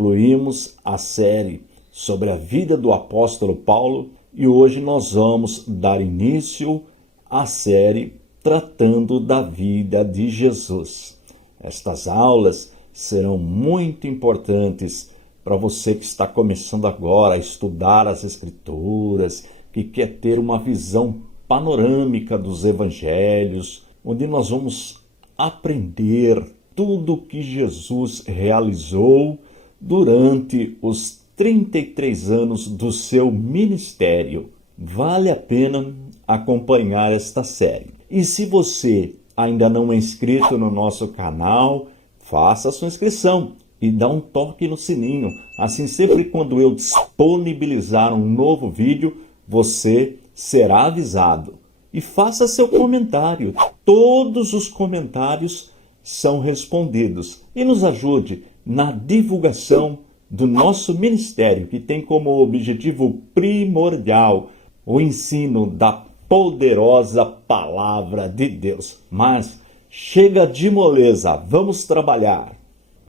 concluímos a série sobre a vida do apóstolo Paulo e hoje nós vamos dar início à série tratando da vida de Jesus. Estas aulas serão muito importantes para você que está começando agora a estudar as Escrituras, que quer ter uma visão panorâmica dos evangelhos, onde nós vamos aprender tudo o que Jesus realizou durante os 33 anos do seu ministério. Vale a pena acompanhar esta série. E se você ainda não é inscrito no nosso canal, faça a sua inscrição e dá um toque no sininho. Assim, sempre quando eu disponibilizar um novo vídeo, você será avisado. E faça seu comentário. Todos os comentários são respondidos. E nos ajude na divulgação do nosso ministério, que tem como objetivo primordial o ensino da poderosa palavra de Deus. Mas chega de moleza, vamos trabalhar.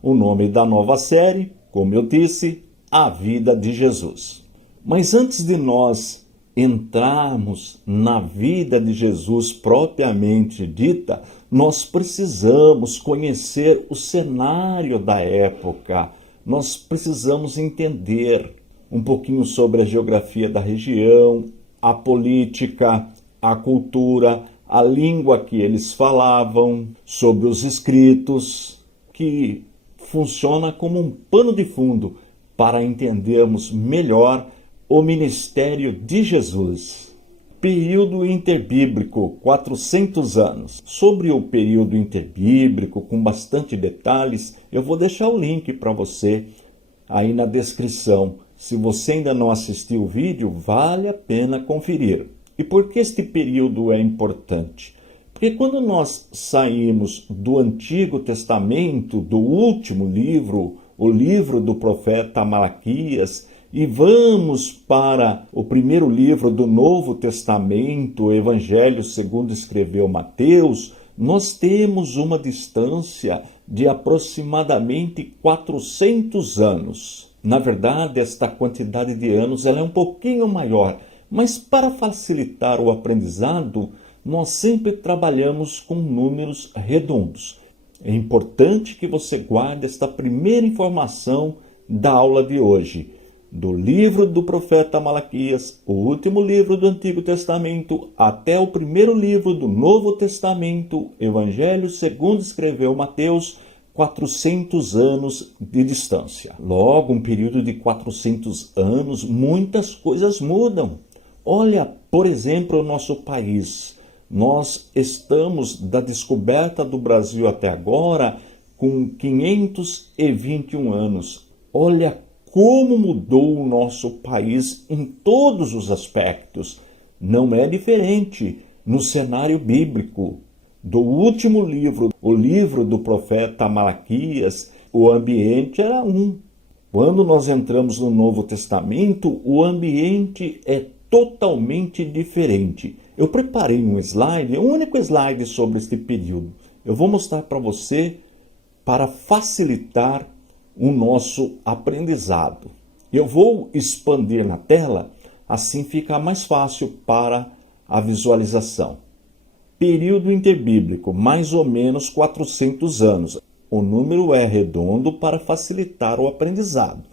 O nome da nova série, como eu disse, A Vida de Jesus. Mas antes de nós entrarmos na vida de Jesus propriamente dita, nós precisamos conhecer o cenário da época. Nós precisamos entender um pouquinho sobre a geografia da região, a política, a cultura, a língua que eles falavam, sobre os escritos, que funciona como um pano de fundo para entendermos melhor o ministério de Jesus. Período interbíblico, 400 anos. Sobre o período interbíblico, com bastante detalhes, eu vou deixar o link para você aí na descrição. Se você ainda não assistiu o vídeo, vale a pena conferir. E por que este período é importante? Porque quando nós saímos do Antigo Testamento, do último livro, o livro do profeta Malaquias, e vamos para o primeiro livro do Novo Testamento, o Evangelho segundo escreveu Mateus, nós temos uma distância de aproximadamente 400 anos. Na verdade, esta quantidade de anos ela é um pouquinho maior, mas para facilitar o aprendizado, nós sempre trabalhamos com números redondos. É importante que você guarde esta primeira informação da aula de hoje. Do livro do profeta Malaquias, o último livro do Antigo Testamento, até o primeiro livro do Novo Testamento, Evangelho segundo escreveu Mateus, 400 anos de distância. Logo, um período de 400 anos, muitas coisas mudam. Olha, por exemplo, o nosso país. Nós estamos, da descoberta do Brasil até agora, com 521 anos. Olha como mudou o nosso país em todos os aspectos. Não é diferente no cenário bíblico. Do último livro, o livro do profeta Malaquias, o ambiente era um. Quando nós entramos no Novo Testamento, o ambiente é totalmente diferente. Eu preparei um slide, um único slide sobre este período. Eu vou mostrar para você para facilitar o nosso aprendizado. Eu vou expandir na tela, assim fica mais fácil para a visualização. Período interbíblico, mais ou menos 400 anos. O número é redondo para facilitar o aprendizado.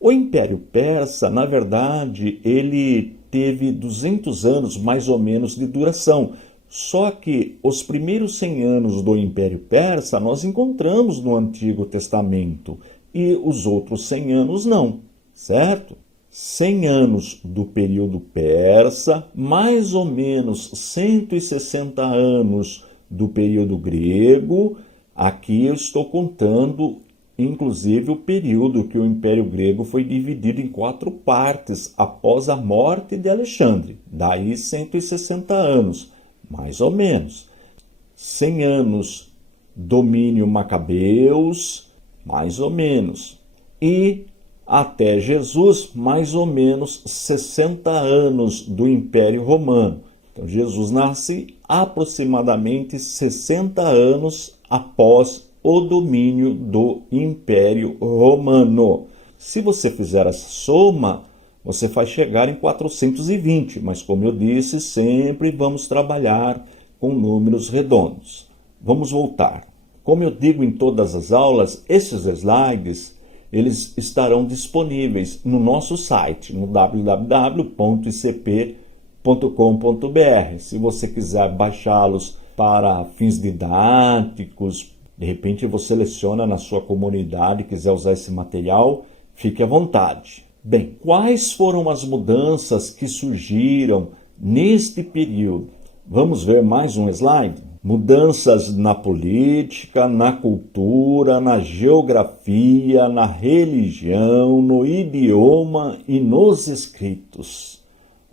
O Império Persa, na verdade, ele teve 200 anos mais ou menos de duração. Só que os primeiros 100 anos do Império Persa nós encontramos no Antigo Testamento e os outros 100 anos não, certo? 100 anos do período persa, mais ou menos 160 anos do período grego. Aqui eu estou contando, inclusive, o período que o Império Grego foi dividido em 4 partes após a morte de Alexandre. Daí 160 anos. Mais ou menos. 100 anos domínio Macabeus, mais ou menos. E até Jesus, mais ou menos 60 anos do Império Romano. Então Jesus nasce aproximadamente 60 anos após o domínio do Império Romano. Se você fizer essa soma, você vai chegar em 420, mas como eu disse, sempre vamos trabalhar com números redondos. Vamos voltar. Como eu digo em todas as aulas, esses slides eles estarão disponíveis no nosso site, no www.icp.com.br. Se você quiser baixá-los para fins didáticos, de repente você seleciona na sua comunidade, quiser usar esse material, fique à vontade. Bem, quais foram as mudanças que surgiram neste período? Vamos ver mais um slide? Mudanças na política, na cultura, na geografia, na religião, no idioma e nos escritos.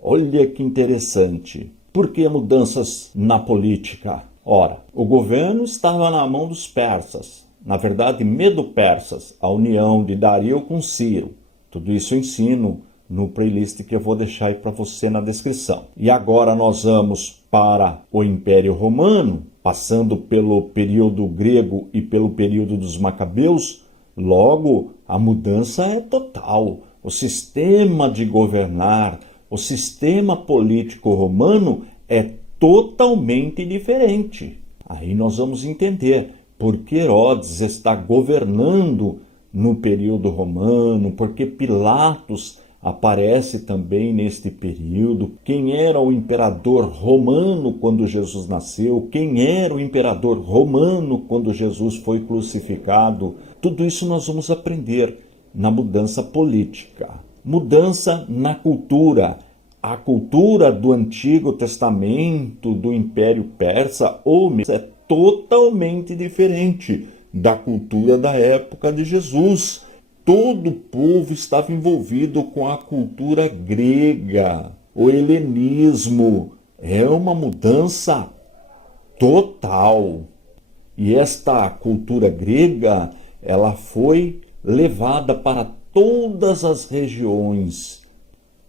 Olha que interessante. Por que mudanças na política? Ora, o governo estava na mão dos persas. Na verdade, medo-persas, a união de Dario com Ciro. Tudo isso eu ensino no playlist que eu vou deixar aí para você na descrição. E agora nós vamos para o Império Romano, passando pelo período grego e pelo período dos Macabeus. Logo, a mudança é total. O sistema de governar, o sistema político romano é totalmente diferente. Aí nós vamos entender por que Herodes está governando no período romano, porque Pilatos aparece também neste período, quem era o imperador romano quando Jesus nasceu, quem era o imperador romano quando Jesus foi crucificado. Tudo isso nós vamos aprender na mudança política. Mudança na cultura. A cultura do Antigo Testamento, do Império Persa, é totalmente diferente da cultura da época de Jesus. Todo o povo estava envolvido com a cultura grega, o helenismo. É uma mudança total. E esta cultura grega, ela foi levada para todas as regiões.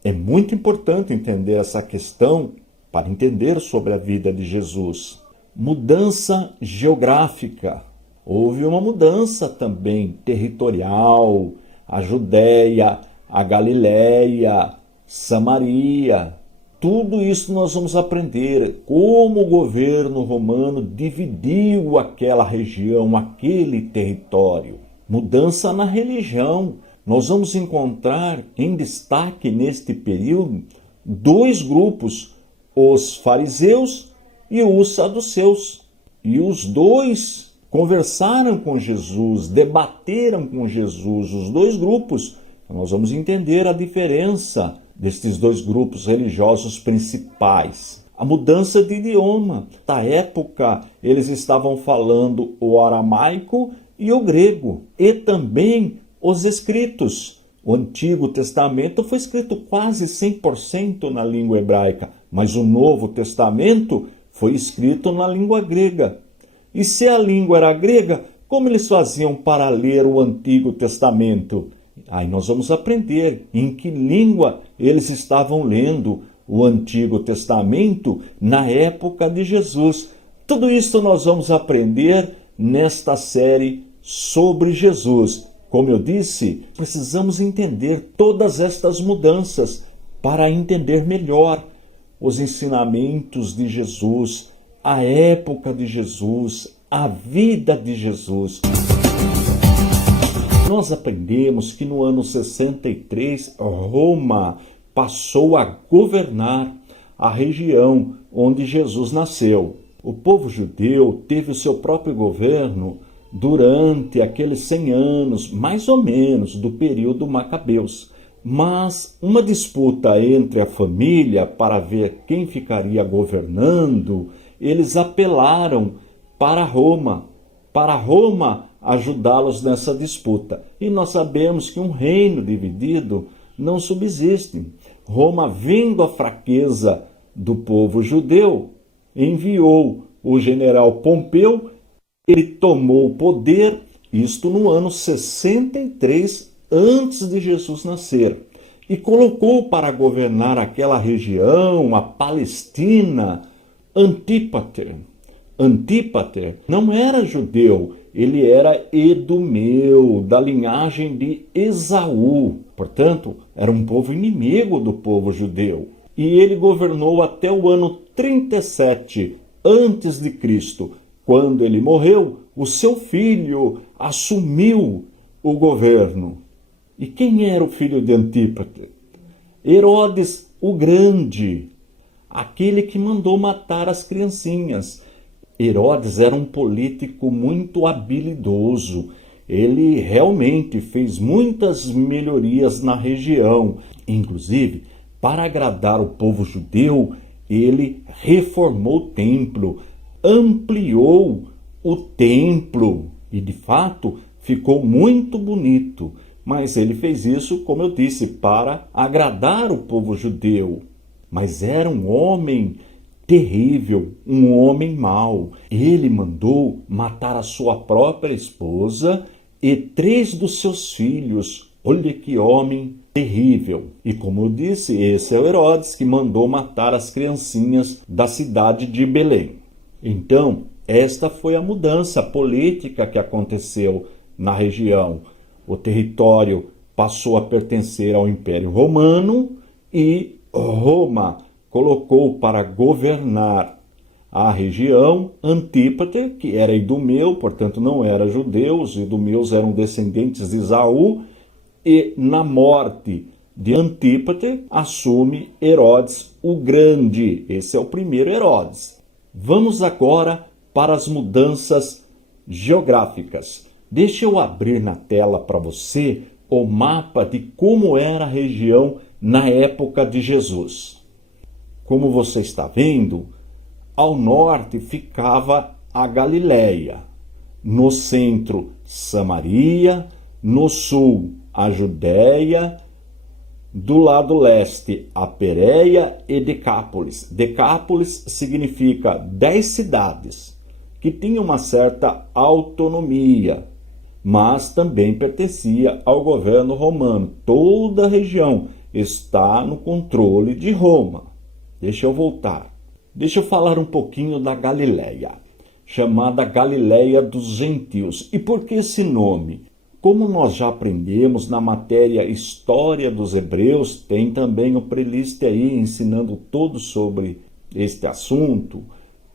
É muito importante entender essa questão para entender sobre a vida de Jesus. Mudança geográfica. Houve uma mudança também territorial, a Judéia, a Galiléia, Samaria. Tudo isso nós vamos aprender como o governo romano dividiu aquela região, aquele território. Mudança na religião. Nós vamos encontrar em destaque neste período dois grupos, os fariseus e os saduceus. E os dois conversaram com Jesus, debateram com Jesus, os dois grupos. Nós vamos entender a diferença destes dois grupos religiosos principais. A mudança de idioma. Na época, eles estavam falando o aramaico e o grego, e também os escritos. O Antigo Testamento foi escrito quase 100% na língua hebraica, mas o Novo Testamento foi escrito na língua grega. E se a língua era grega, como eles faziam para ler o Antigo Testamento? Aí nós vamos aprender em que língua eles estavam lendo o Antigo Testamento na época de Jesus. Tudo isso nós vamos aprender nesta série sobre Jesus. Como eu disse, precisamos entender todas estas mudanças para entender melhor os ensinamentos de Jesus, a época de Jesus, a vida de Jesus. Nós aprendemos que no ano 63, Roma passou a governar a região onde Jesus nasceu. O povo judeu teve o seu próprio governo durante aqueles 100 anos, mais ou menos, do período Macabeus. Mas uma disputa entre a família para ver quem ficaria governando, eles apelaram para Roma ajudá-los nessa disputa. E nós sabemos que um reino dividido não subsiste. Roma, vendo a fraqueza do povo judeu, enviou o general Pompeu. Ele tomou o poder, isto no ano 63 antes de Jesus nascer, e colocou para governar aquela região, a Palestina, Antípater. Antípater não era judeu, ele era edumeu, da linhagem de Esaú. Portanto, era um povo inimigo do povo judeu. E ele governou até o ano 37 antes de Cristo. Quando ele morreu, o seu filho assumiu o governo. E quem era o filho de Antípatro? Herodes o Grande, aquele que mandou matar as criancinhas. Herodes era um político muito habilidoso. Ele realmente fez muitas melhorias na região. Inclusive, para agradar o povo judeu, ele reformou o templo, ampliou o templo e, de fato, ficou muito bonito. Mas ele fez isso, como eu disse, para agradar o povo judeu. Mas era um homem terrível, um homem mau. Ele mandou matar a sua própria esposa e 3 dos seus filhos. Olha que homem terrível. E como eu disse, esse é o Herodes que mandou matar as criancinhas da cidade de Belém. Então, esta foi a mudança política que aconteceu na região. O território passou a pertencer ao Império Romano e Roma colocou para governar a região Antípater, que era idumeu, portanto não era judeu, os idumeus eram descendentes de Esaú, e na morte de Antípater assume Herodes o Grande. Esse é o primeiro Herodes. Vamos agora para as mudanças geográficas. Deixa eu abrir na tela para você o mapa de como era a região na época de Jesus. Como você está vendo, ao norte ficava a Galileia, no centro Samaria, no sul a Judéia, do lado leste a Pérea e Decápolis. Decápolis significa 10 cidades, que tinham uma certa autonomia, mas também pertencia ao governo romano. Toda a região está no controle de Roma. Deixa eu voltar. Deixa eu falar um pouquinho da Galileia, chamada Galileia dos Gentios. E por que esse nome? Como nós já aprendemos na matéria História dos Hebreus, tem também o playlist aí ensinando tudo sobre este assunto.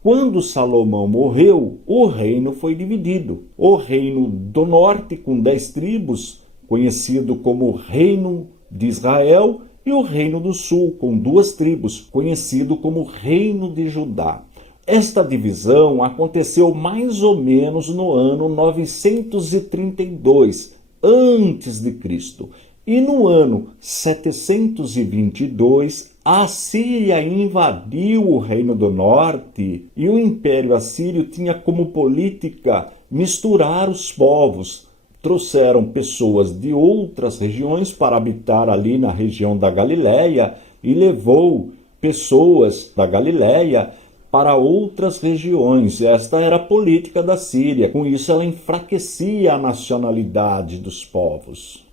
Quando Salomão morreu, o reino foi dividido. O reino do norte, com 10 tribos, conhecido como Reino de Israel, e o reino do sul, com 2 tribos, conhecido como Reino de Judá. Esta divisão aconteceu mais ou menos no ano 932 a.C. E no ano 722, a Síria invadiu o Reino do Norte e o Império Assírio tinha como política misturar os povos. Trouxeram pessoas de outras regiões para habitar ali na região da Galileia e levou pessoas da Galileia para outras regiões. Esta era a política da Síria. Com isso, ela enfraquecia a nacionalidade dos povos.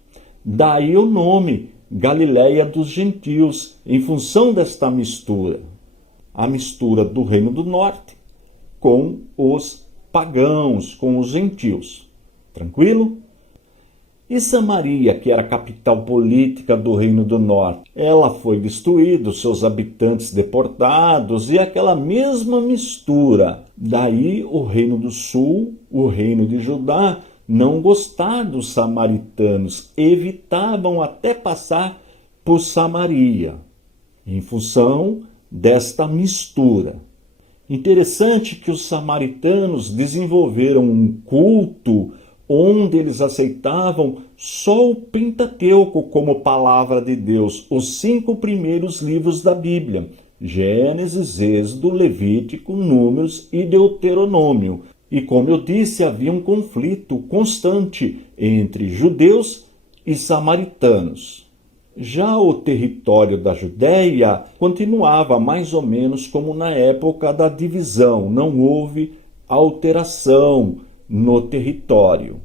Daí o nome Galileia dos Gentios, em função desta mistura. A mistura do Reino do Norte com os pagãos, com os gentios. Tranquilo? E Samaria, que era a capital política do Reino do Norte, ela foi destruída, seus habitantes deportados e aquela mesma mistura. Daí o Reino do Sul, o Reino de Judá, não gostaram dos samaritanos, evitavam até passar por Samaria, em função desta mistura. Interessante que os samaritanos desenvolveram um culto onde eles aceitavam só o Pentateuco como palavra de Deus, os 5 primeiros livros da Bíblia, Gênesis, Êxodo, Levítico, Números e Deuteronômio. E como eu disse, havia um conflito constante entre judeus e samaritanos. Já o território da Judéia continuava mais ou menos como na época da divisão, não houve alteração no território.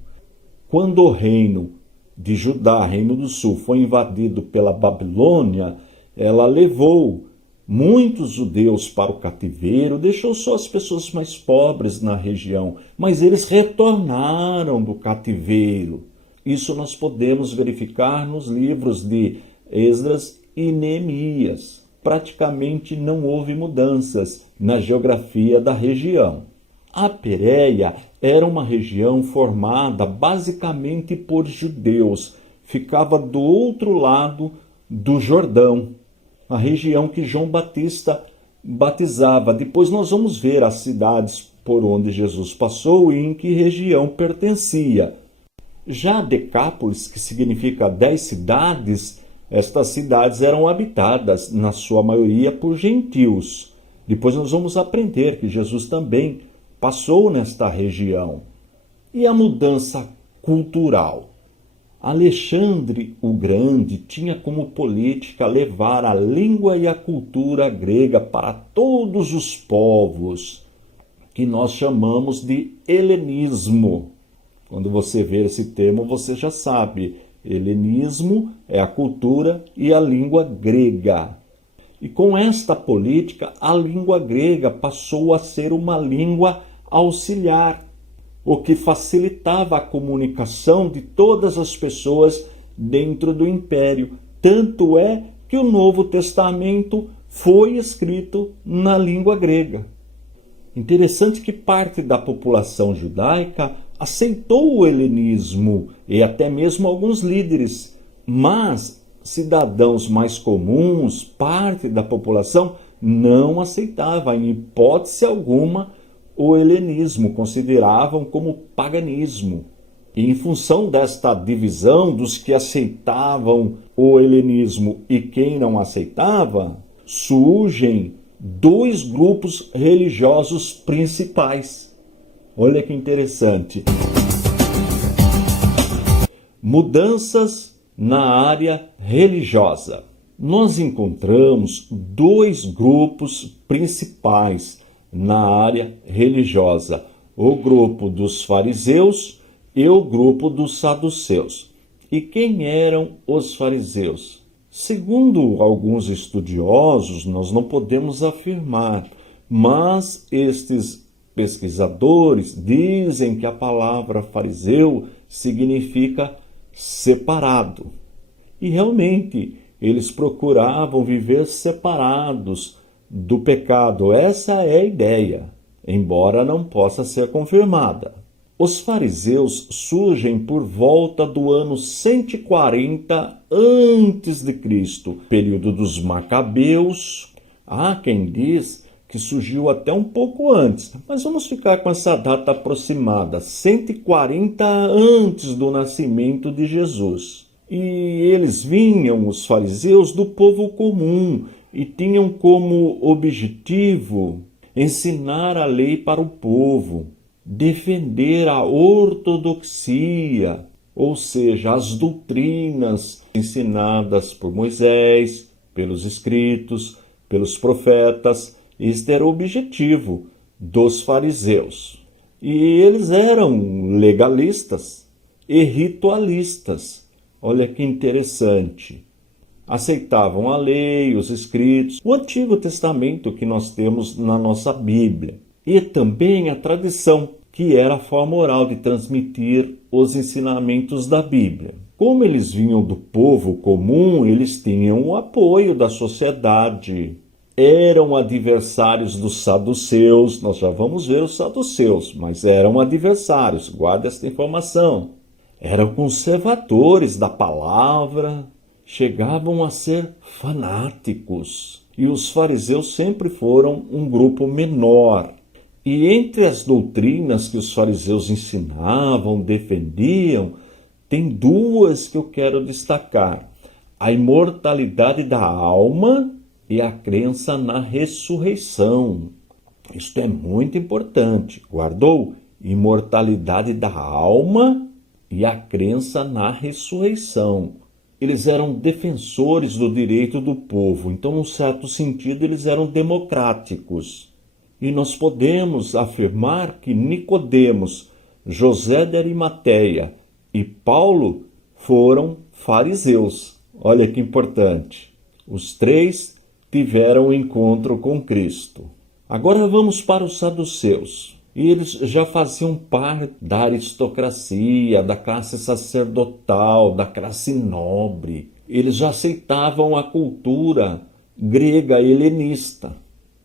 Quando o reino de Judá, reino do sul, foi invadido pela Babilônia, ela levou muitos judeus para o cativeiro, deixou só as pessoas mais pobres na região, mas eles retornaram do cativeiro. Isso nós podemos verificar nos livros de Esdras e Neemias. Praticamente não houve mudanças na geografia da região. A Pérea era uma região formada basicamente por judeus. Ficava do outro lado do Jordão, a região que João Batista batizava. Depois nós vamos ver as cidades por onde Jesus passou e em que região pertencia. Já Decápolis, que significa 10 cidades, estas cidades eram habitadas, na sua maioria, por gentios. Depois nós vamos aprender que Jesus também passou nesta região. E a mudança cultural? Alexandre o Grande tinha como política levar a língua e a cultura grega para todos os povos, que nós chamamos de helenismo. Quando você vê esse termo, você já sabe. Helenismo é a cultura e a língua grega. E com esta política, a língua grega passou a ser uma língua auxiliar, o que facilitava a comunicação de todas as pessoas dentro do império. Tanto é que o Novo Testamento foi escrito na língua grega. Interessante que parte da população judaica aceitou o helenismo e até mesmo alguns líderes, mas cidadãos mais comuns, parte da população, não aceitava em hipótese alguma o helenismo, consideravam como paganismo. E em função desta divisão dos que aceitavam o helenismo e quem não aceitava, surgem dois grupos religiosos principais. Olha que interessante. Mudanças na área religiosa. Nós encontramos dois grupos principais na área religiosa: o grupo dos fariseus e o grupo dos saduceus. E quem eram os fariseus? Segundo alguns estudiosos, nós não podemos afirmar, mas estes pesquisadores dizem que a palavra fariseu significa separado. E realmente, eles procuravam viver separados do pecado. Essa é a ideia, embora não possa ser confirmada. Os fariseus surgem por volta do ano 140 a.C., período dos Macabeus. Há quem diz que surgiu até um pouco antes, mas vamos ficar com essa data aproximada, 140 antes do nascimento de Jesus. E eles vinham, os fariseus, do povo comum e tinham como objetivo ensinar a lei para o povo, defender a ortodoxia, ou seja, as doutrinas ensinadas por Moisés, pelos escritos, pelos profetas. Este era o objetivo dos fariseus. E eles eram legalistas e ritualistas. Olha que interessante. Aceitavam a lei, os escritos, o Antigo Testamento que nós temos na nossa Bíblia. E também a tradição, que era a forma oral de transmitir os ensinamentos da Bíblia. Como eles vinham do povo comum, eles tinham o apoio da sociedade. Eram adversários dos saduceus, nós já vamos ver os saduceus, mas eram adversários, guarda esta informação. Eram conservadores da palavra, chegavam a ser fanáticos. E os fariseus sempre foram um grupo menor. E entre as doutrinas que os fariseus ensinavam, defendiam, tem duas que eu quero destacar: a imortalidade da alma e a crença na ressurreição. Isto é muito importante. Guardou? Imortalidade da alma e a crença na ressurreição. Eles eram defensores do direito do povo, então, num certo sentido, eles eram democráticos. E nós podemos afirmar que Nicodemos, José de Arimateia e Paulo foram fariseus. Olha que importante. Os três tiveram um encontro com Cristo. Agora vamos para os saduceus. Eles já faziam parte da aristocracia, da classe sacerdotal, da classe nobre. Eles já aceitavam a cultura grega helenista,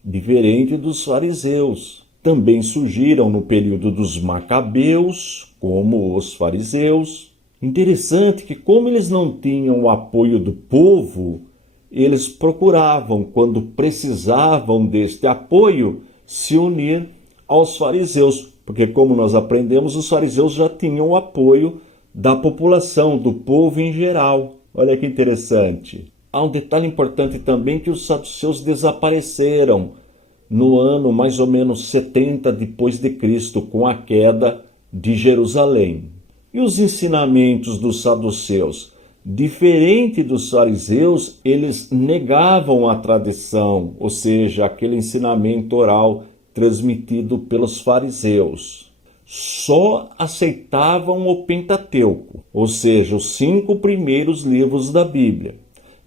diferente dos fariseus. Também surgiram no período dos macabeus, como os fariseus. Interessante que, como eles não tinham o apoio do povo, eles procuravam, quando precisavam deste apoio, se unir aos fariseus, porque, como nós aprendemos, os fariseus já tinham o apoio da população, do povo em geral. Olha que interessante. Há um detalhe importante também, que os saduceus desapareceram no ano mais ou menos 70 depois de Cristo, com a queda de Jerusalém. E os ensinamentos dos saduceus? Diferente dos fariseus, eles negavam a tradição, ou seja, aquele ensinamento oral transmitido pelos fariseus. Só aceitavam o Pentateuco, ou seja, os 5 primeiros livros da Bíblia: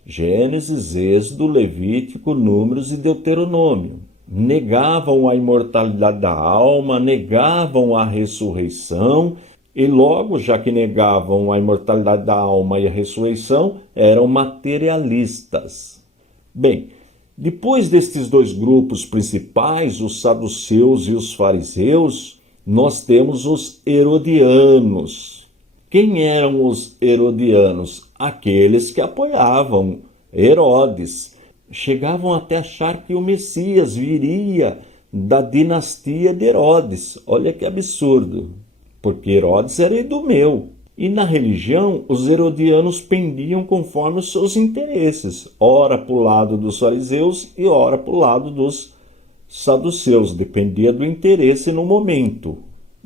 Gênesis, Êxodo, Levítico, Números e Deuteronômio. Negavam a imortalidade da alma, negavam a ressurreição, e logo, já que negavam a imortalidade da alma e a ressurreição, eram materialistas. Bem, depois destes 2 grupos principais, os saduceus e os fariseus, nós temos os herodianos. Quem eram os herodianos? Aqueles que apoiavam Herodes. Chegavam até a achar que o Messias viria da dinastia de Herodes. Olha que absurdo, porque Herodes era idumeu. E na religião, os herodianos pendiam conforme os seus interesses, ora para o lado dos fariseus e ora para o lado dos saduceus, dependia do interesse no momento.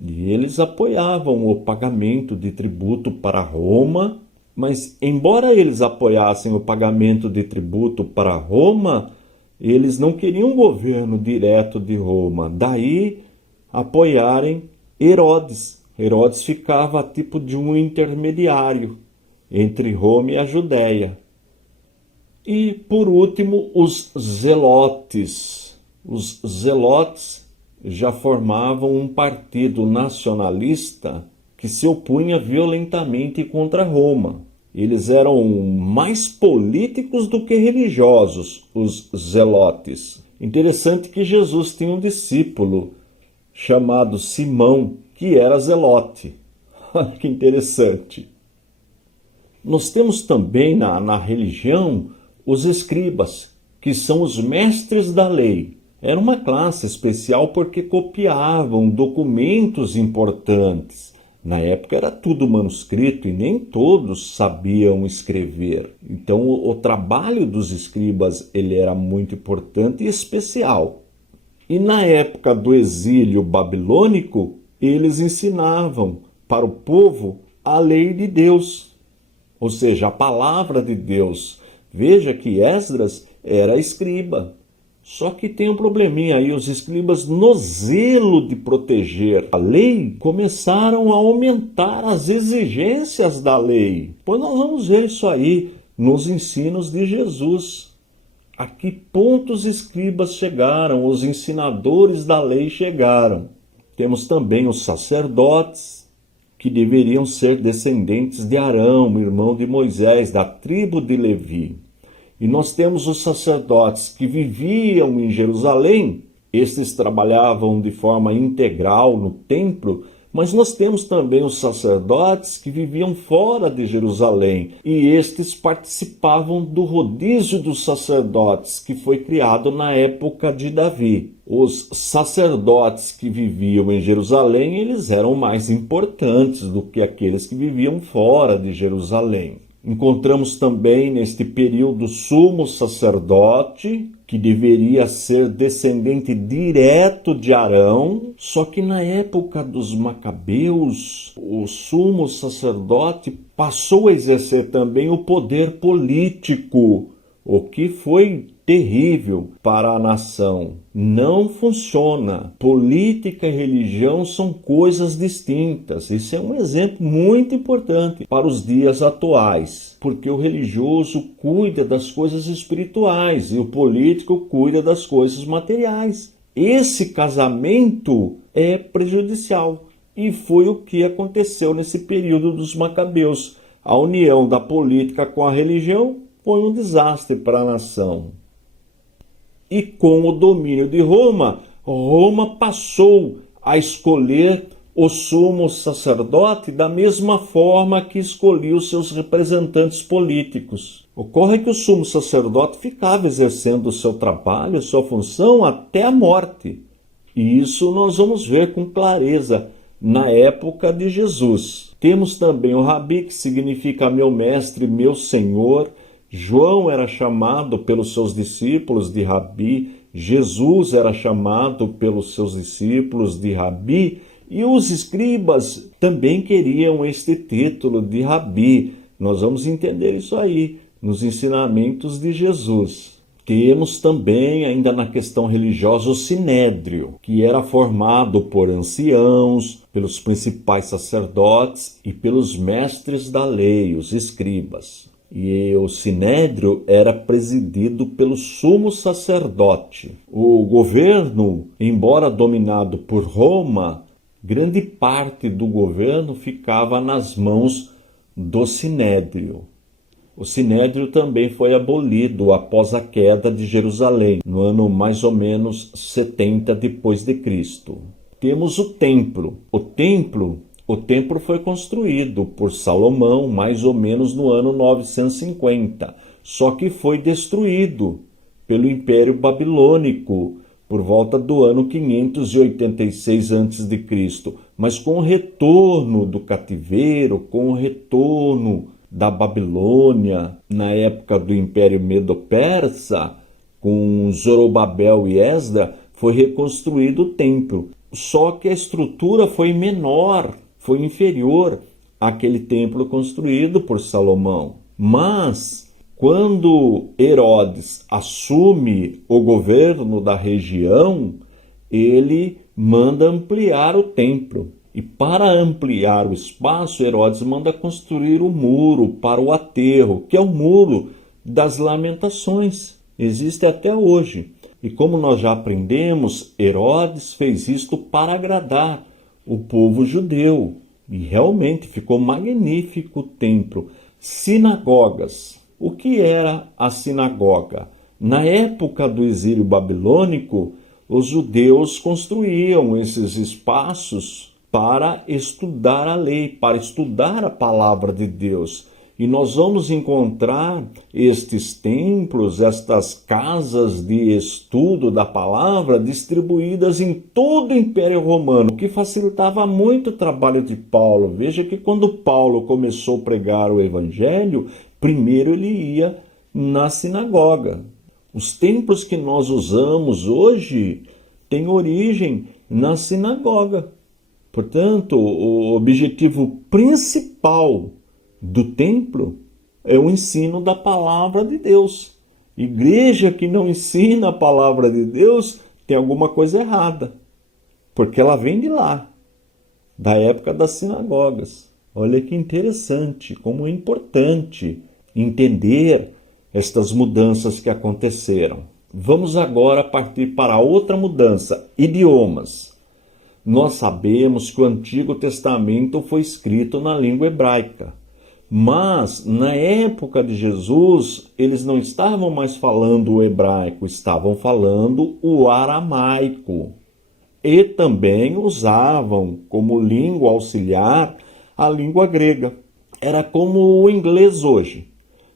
E eles apoiavam o pagamento de tributo para Roma, mas embora eles apoiassem o pagamento de tributo para Roma, eles não queriam um governo direto de Roma, daí apoiarem Herodes. Herodes ficava tipo de um intermediário entre Roma e a Judéia. E, por último, os zelotes. Os zelotes já formavam um partido nacionalista que se opunha violentamente contra Roma. Eles eram mais políticos do que religiosos, os zelotes. Interessante que Jesus tinha um discípulo chamado Simão, que era zelote. Olha que interessante. Nós temos também na religião os escribas, que são os mestres da lei. Era uma classe especial porque copiavam documentos importantes. Na época era tudo manuscrito e nem todos sabiam escrever. Então o trabalho dos escribas ele era muito importante e especial. E na época do exílio babilônico, eles ensinavam para o povo a lei de Deus, ou seja, a palavra de Deus. Veja que Esdras era escriba. Só que tem um probleminha aí, os escribas, no zelo de proteger a lei, começaram a aumentar as exigências da lei. Pois nós vamos ver isso aí nos ensinos de Jesus. A que ponto os escribas chegaram, os ensinadores da lei chegaram. Temos também os sacerdotes, que deveriam ser descendentes de Arão, irmão de Moisés, da tribo de Levi. E nós temos os sacerdotes que viviam em Jerusalém. Estes trabalhavam de forma integral no templo, mas nós temos também os sacerdotes que viviam fora de Jerusalém. E estes participavam do rodízio dos sacerdotes, que foi criado na época de Davi. Os sacerdotes que viviam em Jerusalém, eles eram mais importantes do que aqueles que viviam fora de Jerusalém. Encontramos também neste período o sumo sacerdote, que deveria ser descendente direto de Arão, só que na época dos macabeus, o sumo sacerdote passou a exercer também o poder político, o que foi terrível para a nação. Não funciona. Política e religião são coisas distintas. Isso é um exemplo muito importante para os dias atuais, porque o religioso cuida das coisas espirituais e o político cuida das coisas materiais. Esse casamento é prejudicial e foi o que aconteceu nesse período dos Macabeus. A união da política com a religião foi um desastre para a nação. E com o domínio de Roma, Roma passou a escolher o sumo sacerdote da mesma forma que escolhia os seus representantes políticos. Ocorre que o sumo sacerdote ficava exercendo o seu trabalho, a sua função até a morte. E isso nós vamos ver com clareza na época de Jesus. Temos também o Rabi, que significa meu mestre, meu senhor. João era chamado pelos seus discípulos de Rabi, Jesus era chamado pelos seus discípulos de Rabi, e os escribas também queriam este título de Rabi. Nós vamos entender isso aí nos ensinamentos de Jesus. Temos também, ainda na questão religiosa, o Sinédrio, que era formado por anciãos, pelos principais sacerdotes e pelos mestres da lei, os escribas. E o Sinédrio era presidido pelo sumo sacerdote. O governo, embora dominado por Roma, grande parte do governo ficava nas mãos do Sinédrio. O Sinédrio também foi abolido após a queda de Jerusalém, no ano mais ou menos 70 depois de Cristo. Temos o templo. O templo foi construído por Salomão mais ou menos no ano 950, só que foi destruído pelo Império Babilônico por volta do ano 586 a.C. Mas com o retorno do cativeiro, com o retorno da Babilônia, na época do Império Medo-Persa, com Zorobabel e Esdra, foi reconstruído o templo. Só que a estrutura foi menor, foi inferior àquele templo construído por Salomão. Mas, quando Herodes assume o governo da região, ele manda ampliar o templo. E para ampliar o espaço, Herodes manda construir o muro para o aterro, que é o muro das lamentações. Existe até hoje. E como nós já aprendemos, Herodes fez isto para agradar o povo judeu. E realmente ficou magnífico o templo. Sinagogas. O que era a sinagoga? Na época do exílio babilônico, os judeus construíam esses espaços para estudar a lei, para estudar a palavra de Deus. E nós vamos encontrar estes templos, estas casas de estudo da palavra distribuídas em todo o Império Romano, o que facilitava muito o trabalho de Paulo. Veja que quando Paulo começou a pregar o Evangelho, primeiro ele ia na sinagoga. Os templos que nós usamos hoje têm origem na sinagoga. Portanto, o objetivo principal do templo é o ensino da palavra de Deus. Igreja que não ensina a palavra de Deus tem alguma coisa errada, porque ela vem de lá, da época das sinagogas. Olha que interessante, como é importante entender estas mudanças que aconteceram. Vamos agora partir para outra mudança, idiomas. Nós sabemos que o Antigo Testamento foi escrito na língua hebraica, mas na época de Jesus, eles não estavam mais falando o hebraico, estavam falando o aramaico. E também usavam como língua auxiliar a língua grega. Era como o inglês hoje.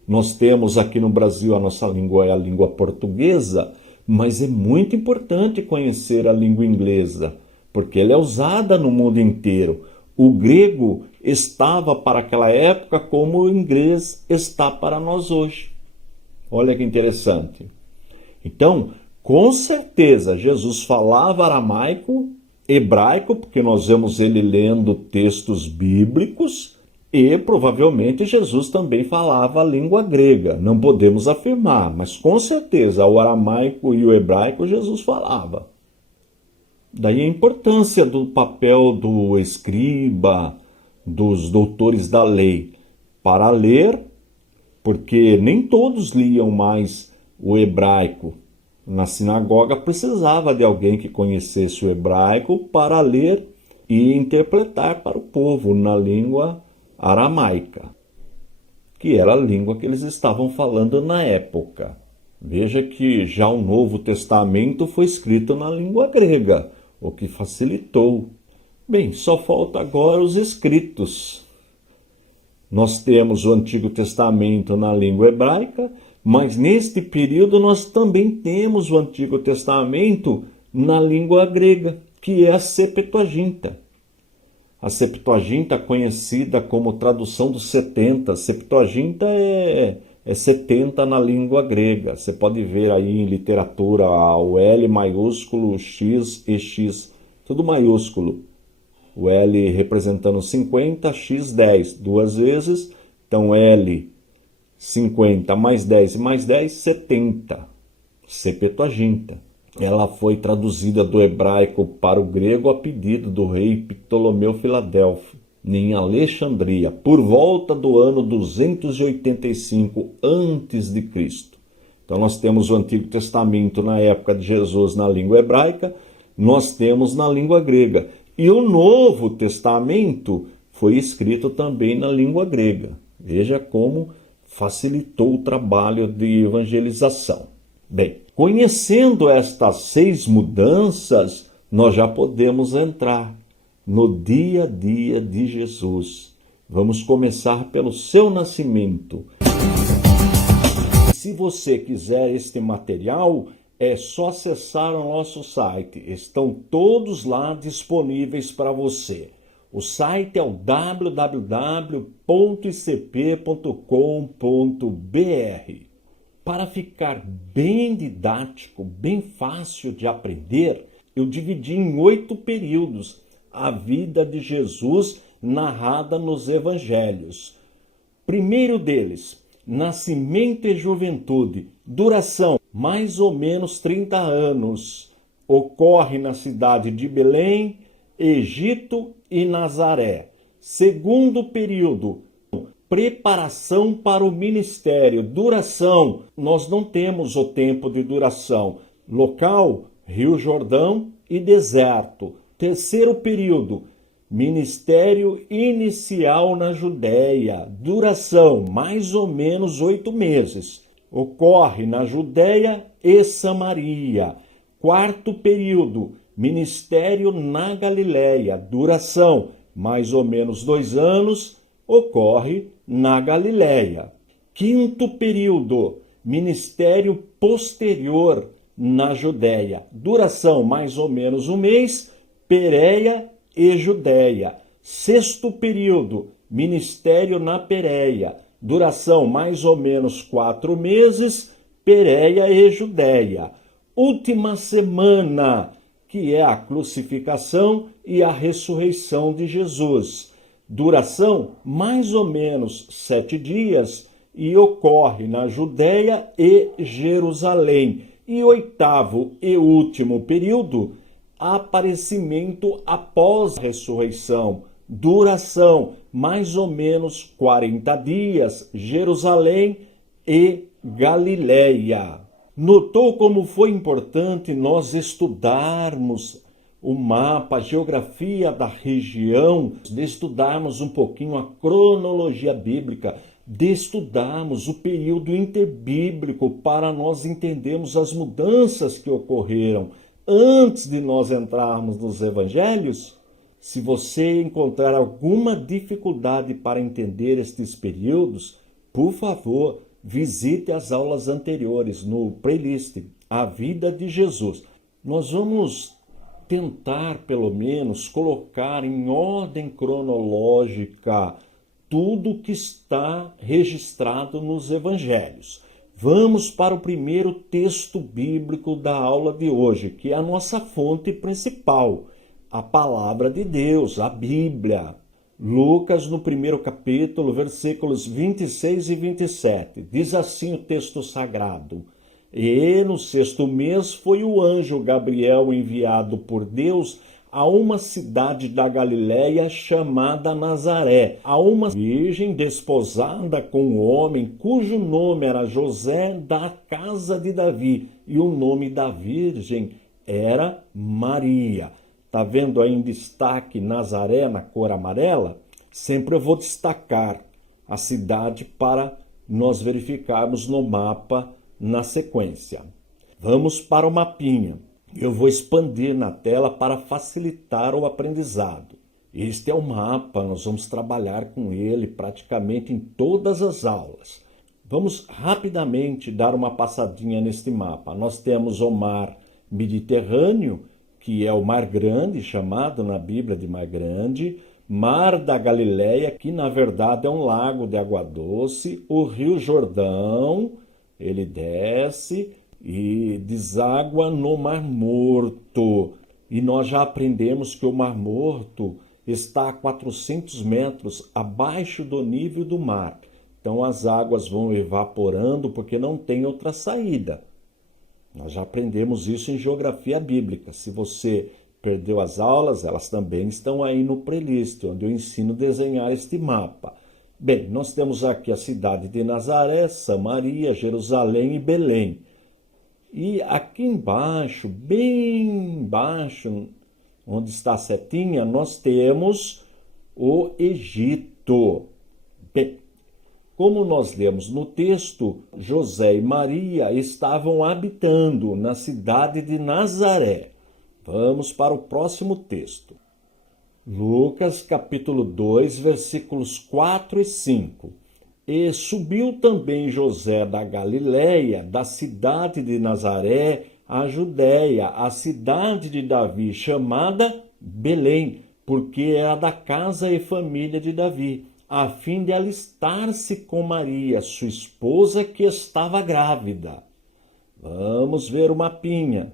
Nós temos aqui no Brasil a nossa língua é a língua portuguesa, mas é muito importante conhecer a língua inglesa, porque ela é usada no mundo inteiro. O grego estava para aquela época como o inglês está para nós hoje. Olha que interessante. Então, com certeza, Jesus falava aramaico, hebraico, porque nós vemos ele lendo textos bíblicos, E provavelmente Jesus também falava a língua grega. Não podemos afirmar, mas com certeza o aramaico e o hebraico Jesus falava. Daí a importância do papel do escriba, dos doutores da lei, para ler, porque nem todos liam mais o hebraico. Na sinagoga precisava de alguém que conhecesse o hebraico para ler e interpretar para o povo na língua aramaica, que era a língua que eles estavam falando na época. Veja que já o Novo Testamento foi escrito na língua grega, o que facilitou. Bem, só falta agora os escritos. Nós temos o Antigo Testamento na língua hebraica, mas neste período nós também temos o Antigo Testamento na língua grega, que é a Septuaginta. A Septuaginta, conhecida como tradução dos 70. Septuaginta é 70 na língua grega. Você pode ver aí em literatura o L maiúsculo, o X e X, tudo maiúsculo. O L representando 50, X 10, duas vezes. Então L 50 mais 10 e mais 10, 70. Septuaginta. Ela foi traduzida do hebraico para o grego a pedido do rei Ptolomeu Filadelfo, em Alexandria, por volta do ano 285 a.C. Então nós temos o Antigo Testamento na época de Jesus na língua hebraica, nós temos na língua grega. E o Novo Testamento foi escrito também na língua grega. Veja como facilitou o trabalho de evangelização. Bem, conhecendo estas 6 mudanças, nós já podemos entrar no dia a dia de Jesus. Vamos começar pelo seu nascimento. Se você quiser este material, é só acessar o nosso site. Estão todos lá disponíveis para você. O site é o www.icp.com.br. Para ficar bem didático, bem fácil de aprender, eu dividi em 8 períodos a vida de Jesus narrada nos evangelhos. Primeiro deles, nascimento e juventude, duração mais ou menos 30 anos. Ocorre na cidade de Belém, Egito e Nazaré. Segundo período, preparação para o ministério. Duração, nós não temos o tempo de duração. Local, Rio Jordão e deserto. Terceiro período, ministério inicial na Judéia. Duração, mais ou menos 8 meses. Ocorre na Judéia e Samaria. Quarto período, ministério na Galileia. Duração, mais ou menos 2 anos. Ocorre na Galileia. Quinto período, ministério posterior na Judéia. Duração mais ou menos 1 mês, Pérea e Judéia. Sexto período, ministério na Pérea. Duração mais ou menos 4 meses, Pérea e Judéia. Última semana, que é a crucificação e a ressurreição de Jesus. Duração mais ou menos 7 dias e ocorre na Judéia e Jerusalém. E oitavo e último período, aparecimento após a ressurreição. Duração mais ou menos 40 dias, Jerusalém e Galileia. Notou como foi importante nós estudarmos o mapa, a geografia da região, de estudarmos um pouquinho a cronologia bíblica, de estudarmos o período interbíblico para nós entendermos as mudanças que ocorreram antes de nós entrarmos nos evangelhos? Se você encontrar alguma dificuldade para entender estes períodos, por favor, visite as aulas anteriores no playlist A Vida de Jesus. Nós vamos tentar, pelo menos, colocar em ordem cronológica tudo que está registrado nos evangelhos. Vamos para o primeiro texto bíblico da aula de hoje, que é a nossa fonte principal, a palavra de Deus, a Bíblia. Lucas, no primeiro capítulo, versículos 26 e 27, diz assim o texto sagrado: E no sexto mês foi o anjo Gabriel enviado por Deus a uma cidade da Galiléia chamada Nazaré, a uma virgem desposada com um homem cujo nome era José, da casa de Davi, e o nome da virgem era Maria. Tá vendo aí em destaque Nazaré na cor amarela? Sempre eu vou destacar a cidade para nós verificarmos no mapa na sequência. Vamos para o mapinha. Eu vou expandir na tela para facilitar o aprendizado. Este é o mapa, nós vamos trabalhar com ele praticamente em todas as aulas. Vamos rapidamente dar uma passadinha neste mapa. Nós temos o mar Mediterrâneo, que é o Mar Grande, chamado na Bíblia de Mar Grande, Mar da Galileia, que na verdade é um lago de água doce, o Rio Jordão, ele desce e deságua no Mar Morto. E nós já aprendemos que o Mar Morto está a 400 metros abaixo do nível do mar. Então as águas vão evaporando porque não tem outra saída. Nós já aprendemos isso em geografia bíblica. Se você perdeu as aulas, elas também estão aí no playlist, onde eu ensino a desenhar este mapa. Bem, nós temos aqui a cidade de Nazaré, Samaria, Jerusalém e Belém. E aqui embaixo, bem embaixo, onde está a setinha, nós temos o Egito. Bem, como nós lemos no texto, José e Maria estavam habitando na cidade de Nazaré. Vamos para o próximo texto. Lucas, capítulo 2, versículos 4 e 5. E subiu também José da Galiléia, da cidade de Nazaré, à Judéia, a cidade de Davi, chamada Belém, porque era da casa e família de Davi, a fim de alistar-se com Maria, sua esposa, que estava grávida. Vamos ver o mapinha.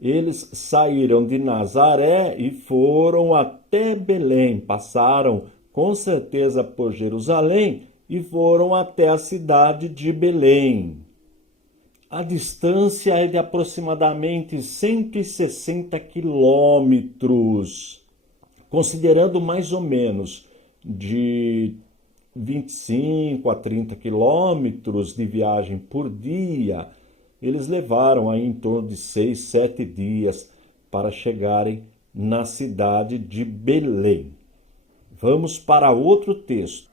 Eles saíram de Nazaré e foram até Belém, passaram com certeza por Jerusalém e foram até a cidade de Belém. A distância é de aproximadamente 160 quilômetros, considerando mais ou menos de 25 a 30 quilômetros de viagem por dia. Eles levaram aí em torno de 6, 7 dias para chegarem na cidade de Belém. Vamos para outro texto.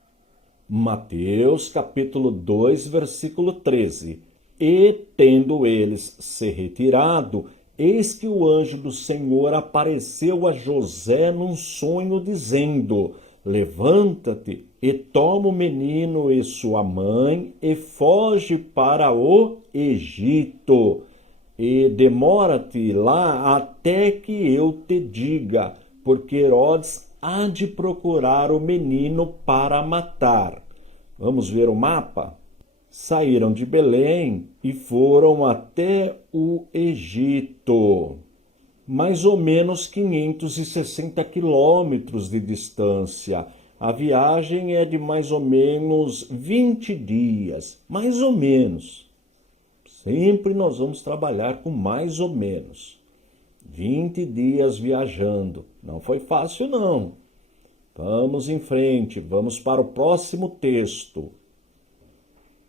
Mateus, capítulo 2, versículo 13. E, tendo eles se retirado, eis que o anjo do Senhor apareceu a José num sonho, dizendo: Levanta-te e toma o menino e sua mãe e foge para o Egito. E demora-te lá até que eu te diga, porque Herodes há de procurar o menino para matar. Vamos ver o mapa? Saíram de Belém e foram até o Egito. Mais ou menos 560 quilômetros de distância. A viagem é de mais ou menos 20 dias, mais ou menos. Sempre nós vamos trabalhar com mais ou menos. 20 dias viajando. Não foi fácil, não. Vamos em frente, vamos para o próximo texto.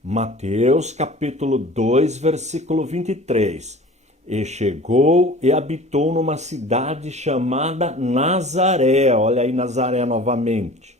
Mateus, capítulo 2, versículo 23. E chegou e habitou numa cidade chamada Nazaré. Olha aí Nazaré novamente.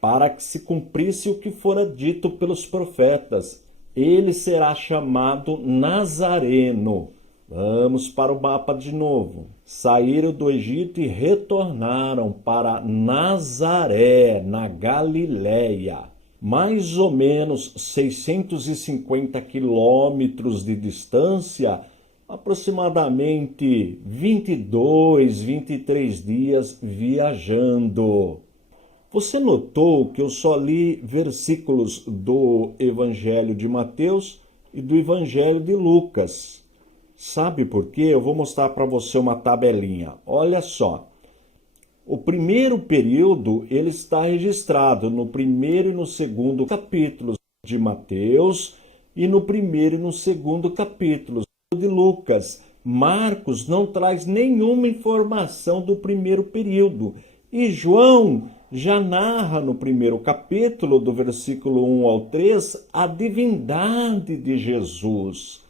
Para que se cumprisse o que fora dito pelos profetas. Ele será chamado Nazareno. Vamos para o mapa de novo. Saíram do Egito e retornaram para Nazaré, na Galiléia. Mais ou menos 650 quilômetros de distância, aproximadamente 22, 23 dias viajando. Você notou que eu só li versículos do Evangelho de Mateus e do Evangelho de Lucas. Sabe por quê? Eu vou mostrar para você uma tabelinha. Olha só. O primeiro período ele está registrado no primeiro e no segundo capítulos de Mateus e no primeiro e no segundo capítulos de Lucas. Marcos não traz nenhuma informação do primeiro período. E João já narra no primeiro capítulo, do versículo 1 ao 3, a divindade de Jesus.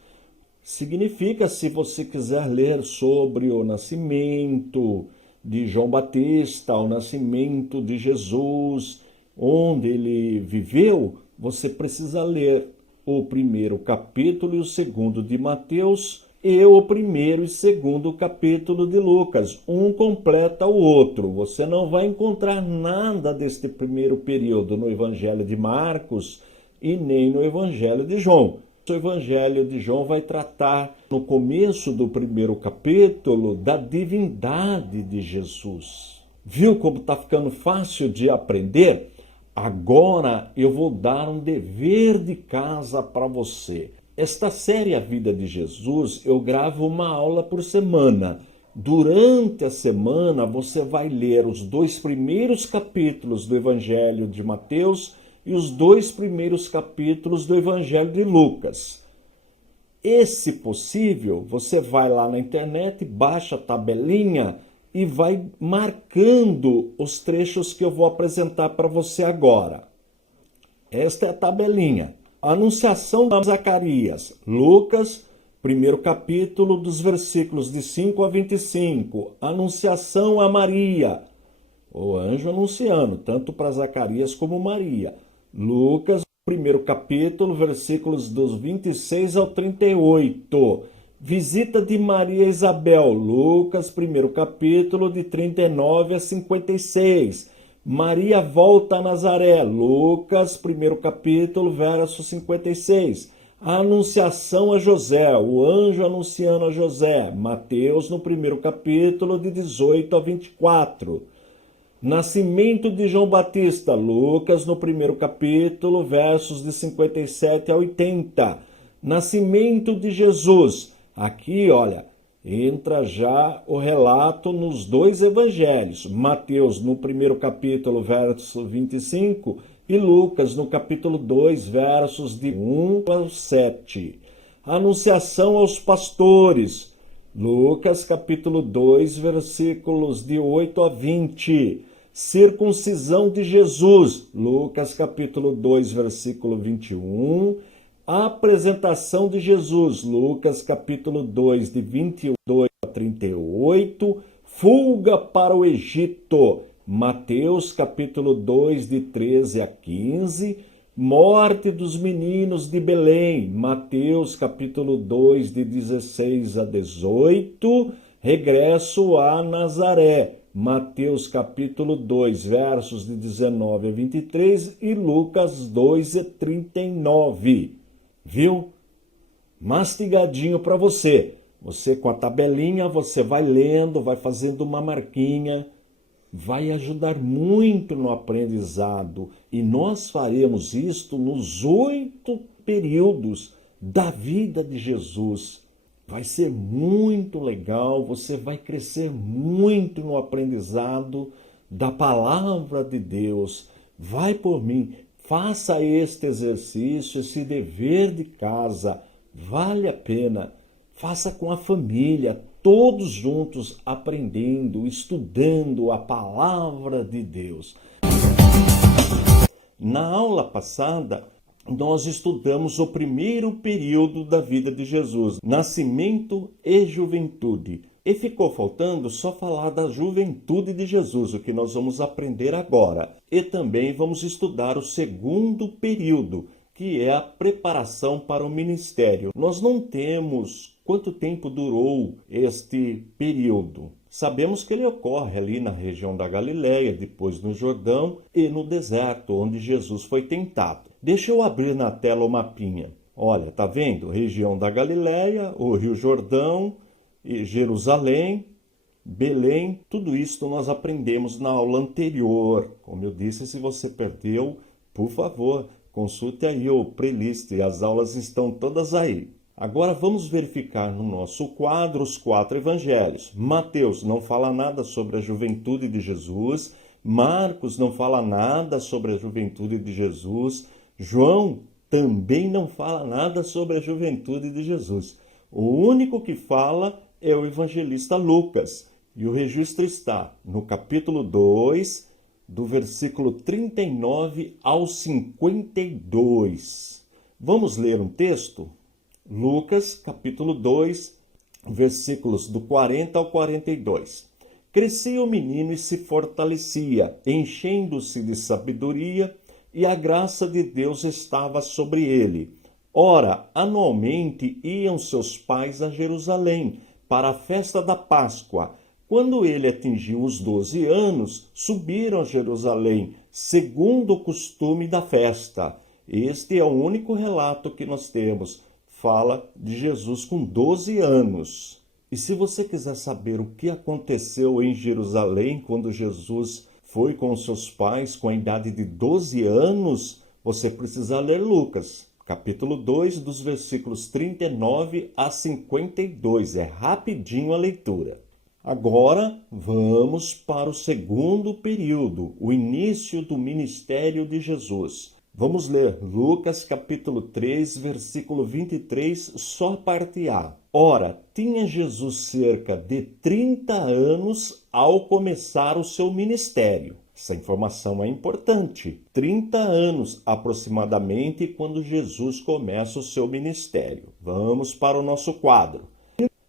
Significa, se você quiser ler sobre o nascimento de João Batista, o nascimento de Jesus, onde ele viveu, você precisa ler o primeiro capítulo e o segundo de Mateus e o primeiro e segundo capítulo de Lucas. Um completa o outro. Você não vai encontrar nada deste primeiro período no Evangelho de Marcos e nem no Evangelho de João. O Evangelho de João vai tratar, no começo do primeiro capítulo, da divindade de Jesus. Viu como está ficando fácil de aprender? Agora eu vou dar um dever de casa para você. Esta série A Vida de Jesus, eu gravo uma aula por semana. Durante a semana, você vai ler os 2 primeiros capítulos do Evangelho de Mateus e os 2 primeiros capítulos do Evangelho de Lucas. E, se possível, você vai lá na internet, baixa a tabelinha e vai marcando os trechos que eu vou apresentar para você agora. Esta é a tabelinha. Anunciação de Zacarias, Lucas, primeiro capítulo, dos versículos de 5 a 25. Anunciação a Maria, o anjo anunciando, tanto para Zacarias como Maria. Lucas, primeiro capítulo, versículos dos 26 ao 38. Visita de Maria a Isabel, Lucas, primeiro capítulo, de 39 a 56. Maria volta a Nazaré, Lucas, primeiro capítulo, verso 56. A anunciação a José, o anjo anunciando a José, Mateus, no primeiro capítulo, de 18 a 24. Nascimento de João Batista, Lucas, no primeiro capítulo, versos de 57 a 80. Nascimento de Jesus, aqui, olha, entra já o relato nos 2 evangelhos. Mateus, no primeiro capítulo, verso 25, e Lucas, no capítulo 2, versos de 1 ao 7. Anunciação aos pastores, Lucas, capítulo 2, versículos de 8 a 20. Circuncisão de Jesus, Lucas, capítulo 2, versículo 21. Apresentação de Jesus, Lucas capítulo 2, de 22 a 38. Fuga para o Egito, Mateus capítulo 2, de 13 a 15. Morte dos meninos de Belém, Mateus capítulo 2, de 16 a 18. Regresso a Nazaré, Mateus capítulo 2, versos de 19 a 23. E Lucas 2 a 39. Viu? Mastigadinho para você. Você com a tabelinha, você vai lendo, vai fazendo uma marquinha. Vai ajudar muito no aprendizado. E nós faremos isto nos 8 períodos da vida de Jesus. Vai ser muito legal, você vai crescer muito no aprendizado da palavra de Deus. Vai por mim. Faça este exercício, esse dever de casa, vale a pena. Faça com a família, todos juntos, aprendendo, estudando a palavra de Deus. Na aula passada, nós estudamos o primeiro período da vida de Jesus, nascimento e juventude. E ficou faltando só falar da juventude de Jesus, o que nós vamos aprender agora. E também vamos estudar o segundo período, que é a preparação para o ministério. Nós não temos quanto tempo durou este período. Sabemos que ele ocorre ali na região da Galileia, depois no Jordão e no deserto, onde Jesus foi tentado. Deixa eu abrir na tela o mapinha. Olha, tá vendo? Região da Galileia, o Rio Jordão, Jerusalém, Belém, tudo isso nós aprendemos na aula anterior. Como eu disse, se você perdeu, por favor, consulte aí o playlist, as aulas estão todas aí. Agora vamos verificar no nosso quadro os 4 evangelhos. Mateus não fala nada sobre a juventude de Jesus, Marcos não fala nada sobre a juventude de Jesus, João também não fala nada sobre a juventude de Jesus. O único que fala é o evangelista Lucas, e o registro está no capítulo 2, do versículo 39 ao 52. Vamos ler um texto? Lucas, capítulo 2, versículos do 40 ao 42. Crescia o menino e se fortalecia, enchendo-se de sabedoria, e a graça de Deus estava sobre ele. Ora, anualmente iam seus pais a Jerusalém, para a festa da Páscoa. Quando ele atingiu os 12 anos, subiram a Jerusalém, segundo o costume da festa. Este é o único relato que nós temos. Fala de Jesus com 12 anos. E se você quiser saber o que aconteceu em Jerusalém quando Jesus foi com os seus pais com a idade de 12 anos, você precisa ler Lucas, capítulo 2, dos versículos 39 a 52. É rapidinho a leitura. Agora vamos para o segundo período, o início do ministério de Jesus. Vamos ler Lucas capítulo 3, versículo 23, só a parte A. Ora, tinha Jesus cerca de 30 anos ao começar o seu ministério. Essa informação é importante. 30 anos aproximadamente quando Jesus começa o seu ministério. Vamos para o nosso quadro.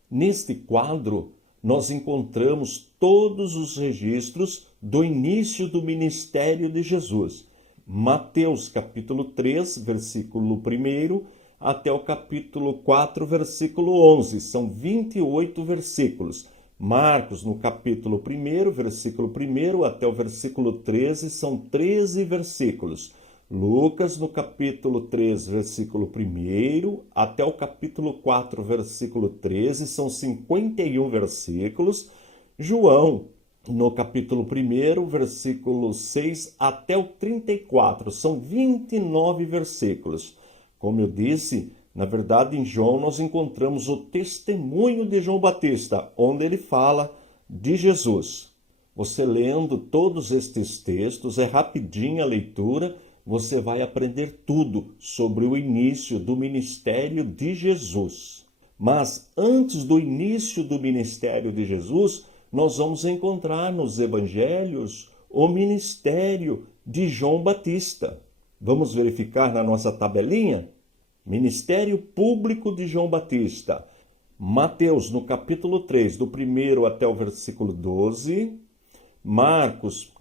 Neste quadro, nós encontramos todos os registros do início do ministério de Jesus. Mateus capítulo 3, versículo 1 até o capítulo 4, versículo 11. São 28 versículos. Marcos no capítulo 1, versículo 1 até o versículo 13, são 13 versículos. Lucas no capítulo 3, versículo 1 até o capítulo 4, versículo 13, são 51 versículos. João no capítulo 1, versículo 6 até o 34, são 29 versículos. Como eu disse, na verdade, em João nós encontramos o testemunho de João Batista, onde ele fala de Jesus. Você lendo todos estes textos, é rapidinha a leitura, você vai aprender tudo sobre o início do ministério de Jesus. Mas antes do início do ministério de Jesus, nós vamos encontrar nos evangelhos o ministério de João Batista. Vamos verificar na nossa tabelinha? Ministério público de João Batista. Mateus, no capítulo 3, do 1 até o versículo 12. Marcos,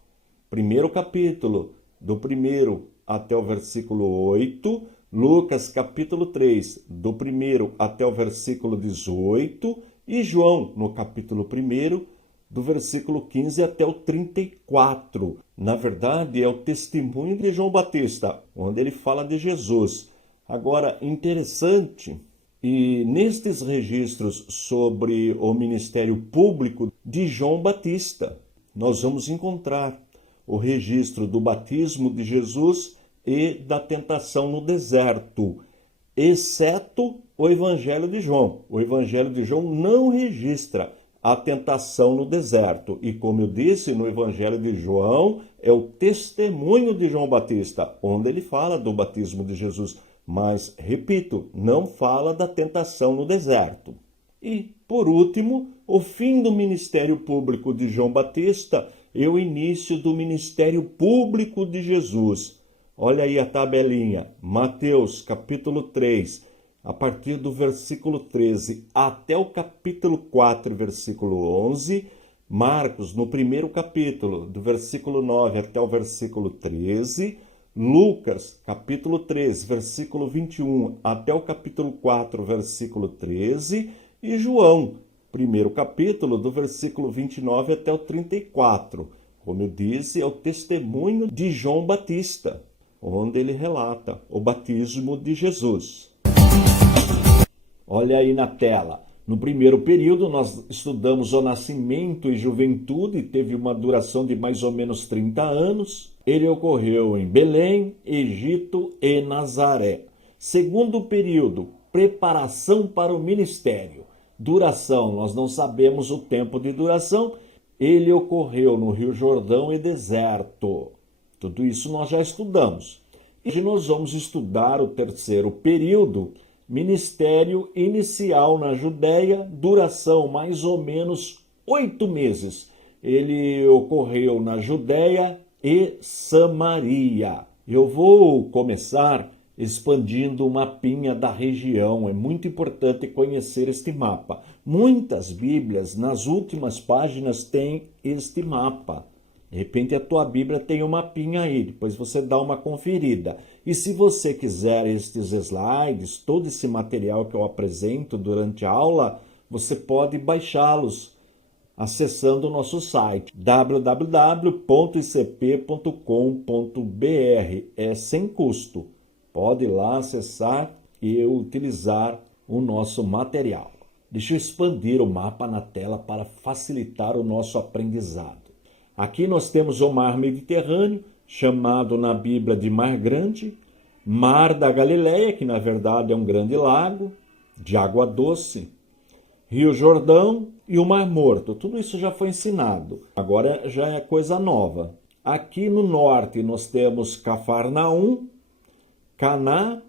primeiro capítulo, do 1 até o versículo 8. Lucas, capítulo 3, do 1 até o versículo 18. E João, no capítulo 1, do versículo 15 até o 34. Na verdade, é o testemunho de João Batista, onde ele fala de Jesus. Agora, interessante, e nestes registros sobre o ministério público de João Batista, nós vamos encontrar o registro do batismo de Jesus e da tentação no deserto, exceto o Evangelho de João. O Evangelho de João não registra a tentação no deserto. E como eu disse, no Evangelho de João é o testemunho de João Batista, onde ele fala do batismo de Jesus. Mas, repito, não fala da tentação no deserto. E, por último, o fim do ministério público de João Batista e o início do ministério público de Jesus. Olha aí a tabelinha. Mateus, capítulo 3, a partir do versículo 13 até o capítulo 4, versículo 11. Marcos, no primeiro capítulo, do versículo 9 até o versículo 13. Lucas, capítulo 3, versículo 21 até o capítulo 4, versículo 13. E João, primeiro capítulo, do versículo 29 até o 34. Como eu disse, é o testemunho de João Batista, onde ele relata o batismo de Jesus. Olha aí na tela. No primeiro período, nós estudamos o nascimento e juventude, teve uma duração de mais ou menos 30 anos. Ele ocorreu em Belém, Egito e Nazaré. Segundo período, preparação para o ministério. Duração, nós não sabemos o tempo de duração. Ele ocorreu no Rio Jordão e deserto. Tudo isso nós já estudamos. Hoje nós vamos estudar o terceiro período, ministério inicial na Judéia, duração mais ou menos 8 meses. Ele ocorreu na Judéia e Samaria. Eu vou começar expandindo o mapinha da região. É muito importante conhecer este mapa. Muitas Bíblias, nas últimas páginas, têm este mapa. De repente a tua Bíblia tem um mapinha aí, depois você dá uma conferida. E se você quiser estes slides, todo esse material que eu apresento durante a aula, você pode baixá-los acessando o nosso site www.icp.com.br. É sem custo. Pode ir lá acessar e utilizar o nosso material. Deixa eu expandir o mapa na tela para facilitar o nosso aprendizado. Aqui nós temos o mar Mediterrâneo, chamado na Bíblia de Mar Grande, Mar da Galileia, que na verdade é um grande lago de água doce, Rio Jordão e o Mar Morto. Tudo isso já foi ensinado, agora já é coisa nova. Aqui no norte nós temos Cafarnaum, Caná,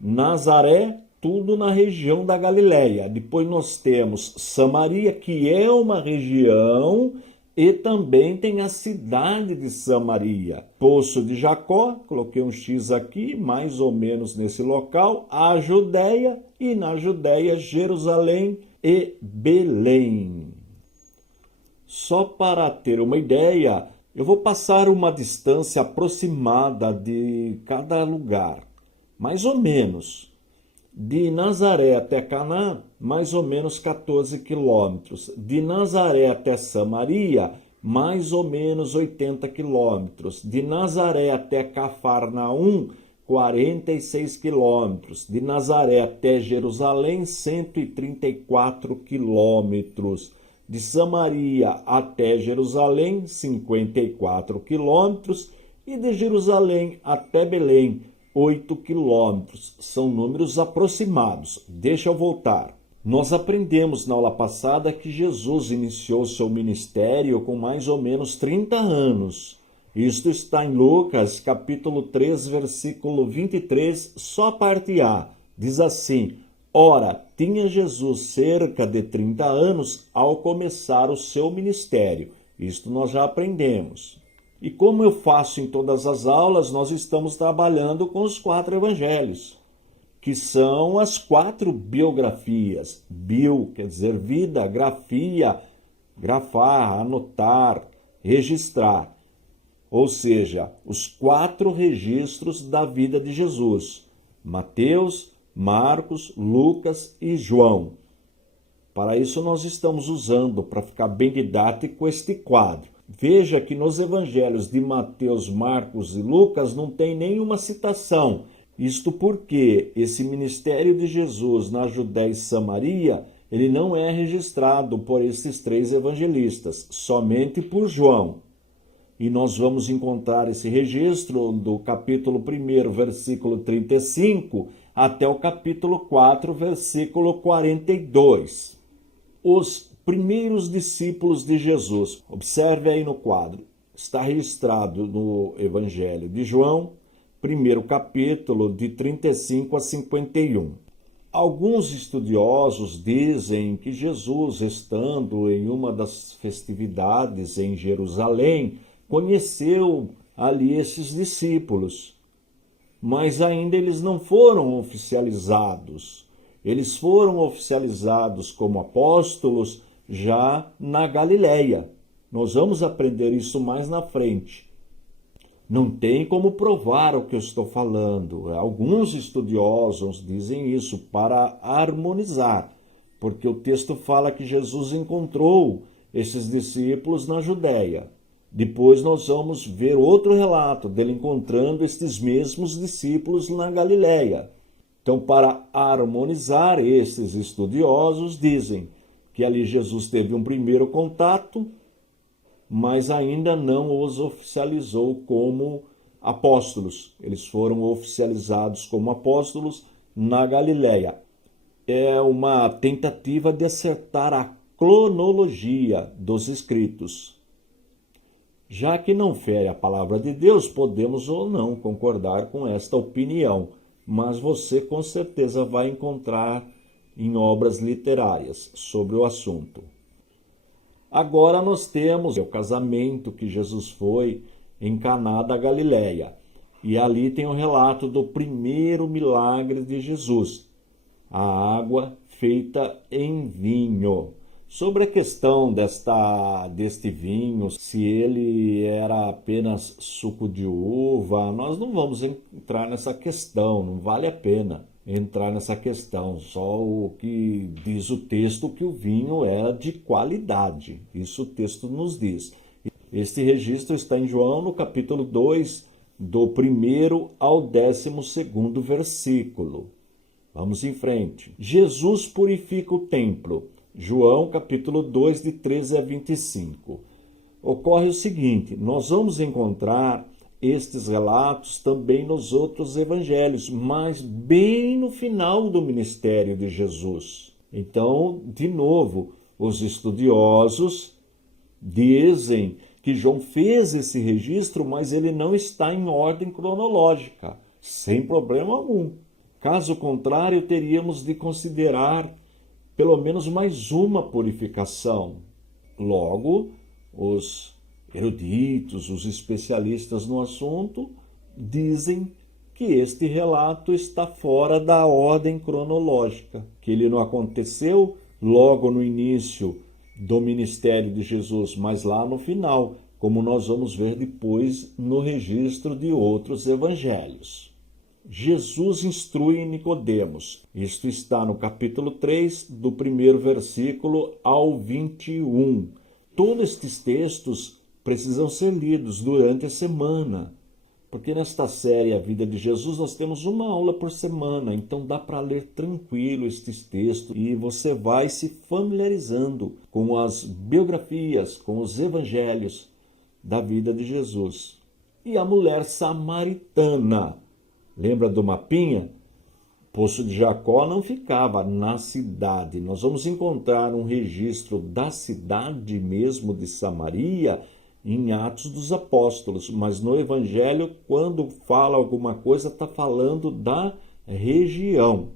Nazaré, tudo na região da Galileia. Depois nós temos Samaria, que é uma região, e também tem a cidade de Samaria. Poço de Jacó, coloquei um X aqui, mais ou menos nesse local, a Judéia, e na Judéia, Jerusalém e Belém. Só para ter uma ideia, eu vou passar uma distância aproximada de cada lugar, mais ou menos. De Nazaré até Caná, mais ou menos 14 quilômetros. De Nazaré até Samaria, mais ou menos 80 quilômetros. De Nazaré até Cafarnaum, 46 quilômetros. De Nazaré até Jerusalém, 134 quilômetros. De Samaria até Jerusalém, 54 quilômetros. E de Jerusalém até Belém, 8 quilômetros. São números aproximados. Deixa eu voltar. Nós aprendemos na aula passada que Jesus iniciou seu ministério com mais ou menos 30 anos. Isto está em Lucas, capítulo 3, versículo 23, só a parte A. Diz assim: Ora, tinha Jesus cerca de 30 anos ao começar o seu ministério. Isto nós já aprendemos. E como eu faço em todas as aulas, nós estamos trabalhando com os 4 evangelhos, que são as 4 biografias. Bio quer dizer vida, grafia, grafar, anotar, registrar. Ou seja, os 4 registros da vida de Jesus: Mateus, Marcos, Lucas e João. Para isso nós estamos usando, para ficar bem didático, este quadro. Veja que nos evangelhos de Mateus, Marcos e Lucas não tem nenhuma citação. Isto porque esse ministério de Jesus na Judéia e Samaria, ele não é registrado por esses 3 evangelistas, somente por João. E nós vamos encontrar esse registro do capítulo 1, versículo 35, até o capítulo 4, versículo 42. Os primeiros discípulos de Jesus. Observe aí no quadro. Está registrado no Evangelho de João, 1º capítulo, de 35 a 51. Alguns estudiosos dizem que Jesus, estando em uma das festividades em Jerusalém, conheceu ali esses discípulos. Mas ainda eles não foram oficializados. Eles foram oficializados como apóstolos já na Galileia. Nós vamos aprender isso mais na frente. Não tem como provar o que eu estou falando. Alguns estudiosos dizem isso para harmonizar, porque o texto fala que Jesus encontrou esses discípulos na Judéia. Depois nós vamos ver outro relato dele encontrando estes mesmos discípulos na Galileia. Então, para harmonizar, esses estudiosos dizem que ali Jesus teve um primeiro contato, mas ainda não os oficializou como apóstolos. Eles foram oficializados como apóstolos na Galileia. é uma tentativa de acertar a cronologia dos escritos. Já que não fere a palavra de Deus, podemos ou não concordar com esta opinião, mas você com certeza vai encontrar em obras literárias sobre o assunto. Agora nós temos o casamento que Jesus foi em Caná da Galileia. E ali tem o relato do primeiro milagre de Jesus, a água feita em vinho. Sobre a questão deste vinho, se ele era apenas suco de uva, nós não vamos entrar nessa questão, não vale a pena entrar nessa questão. Só o que diz o texto que o vinho era de qualidade, isso o texto nos diz. Este registro está em João no capítulo 2, do 1º ao 12º versículo. Vamos em frente. Jesus purifica o templo. João capítulo 2, de 13 a 25. Ocorre o seguinte, nós vamos encontrar estes relatos também nos outros evangelhos, mas bem no final do ministério de Jesus. Então, de novo, os estudiosos dizem que João fez esse registro, mas ele não está em ordem cronológica, sem problema algum. Caso contrário, teríamos de considerar pelo menos mais uma purificação. Logo, os eruditos, os especialistas no assunto, dizem que este relato está fora da ordem cronológica, que ele não aconteceu logo no início do ministério de Jesus, mas lá no final, como nós vamos ver depois no registro de outros evangelhos. Jesus instrui Nicodemos. Isto está no capítulo 3, do 1º versículo ao 21. Todos estes textos precisam ser lidos durante a semana, porque nesta série A Vida de Jesus nós temos uma aula por semana, então dá para ler tranquilo estes textos e você vai se familiarizando com as biografias, com os evangelhos da vida de Jesus. E a mulher samaritana, lembra do mapinha? Poço de Jacó não ficava na cidade. Nós vamos encontrar um registro da cidade mesmo de Samaria em Atos dos Apóstolos, mas no Evangelho, quando fala alguma coisa, está falando da região.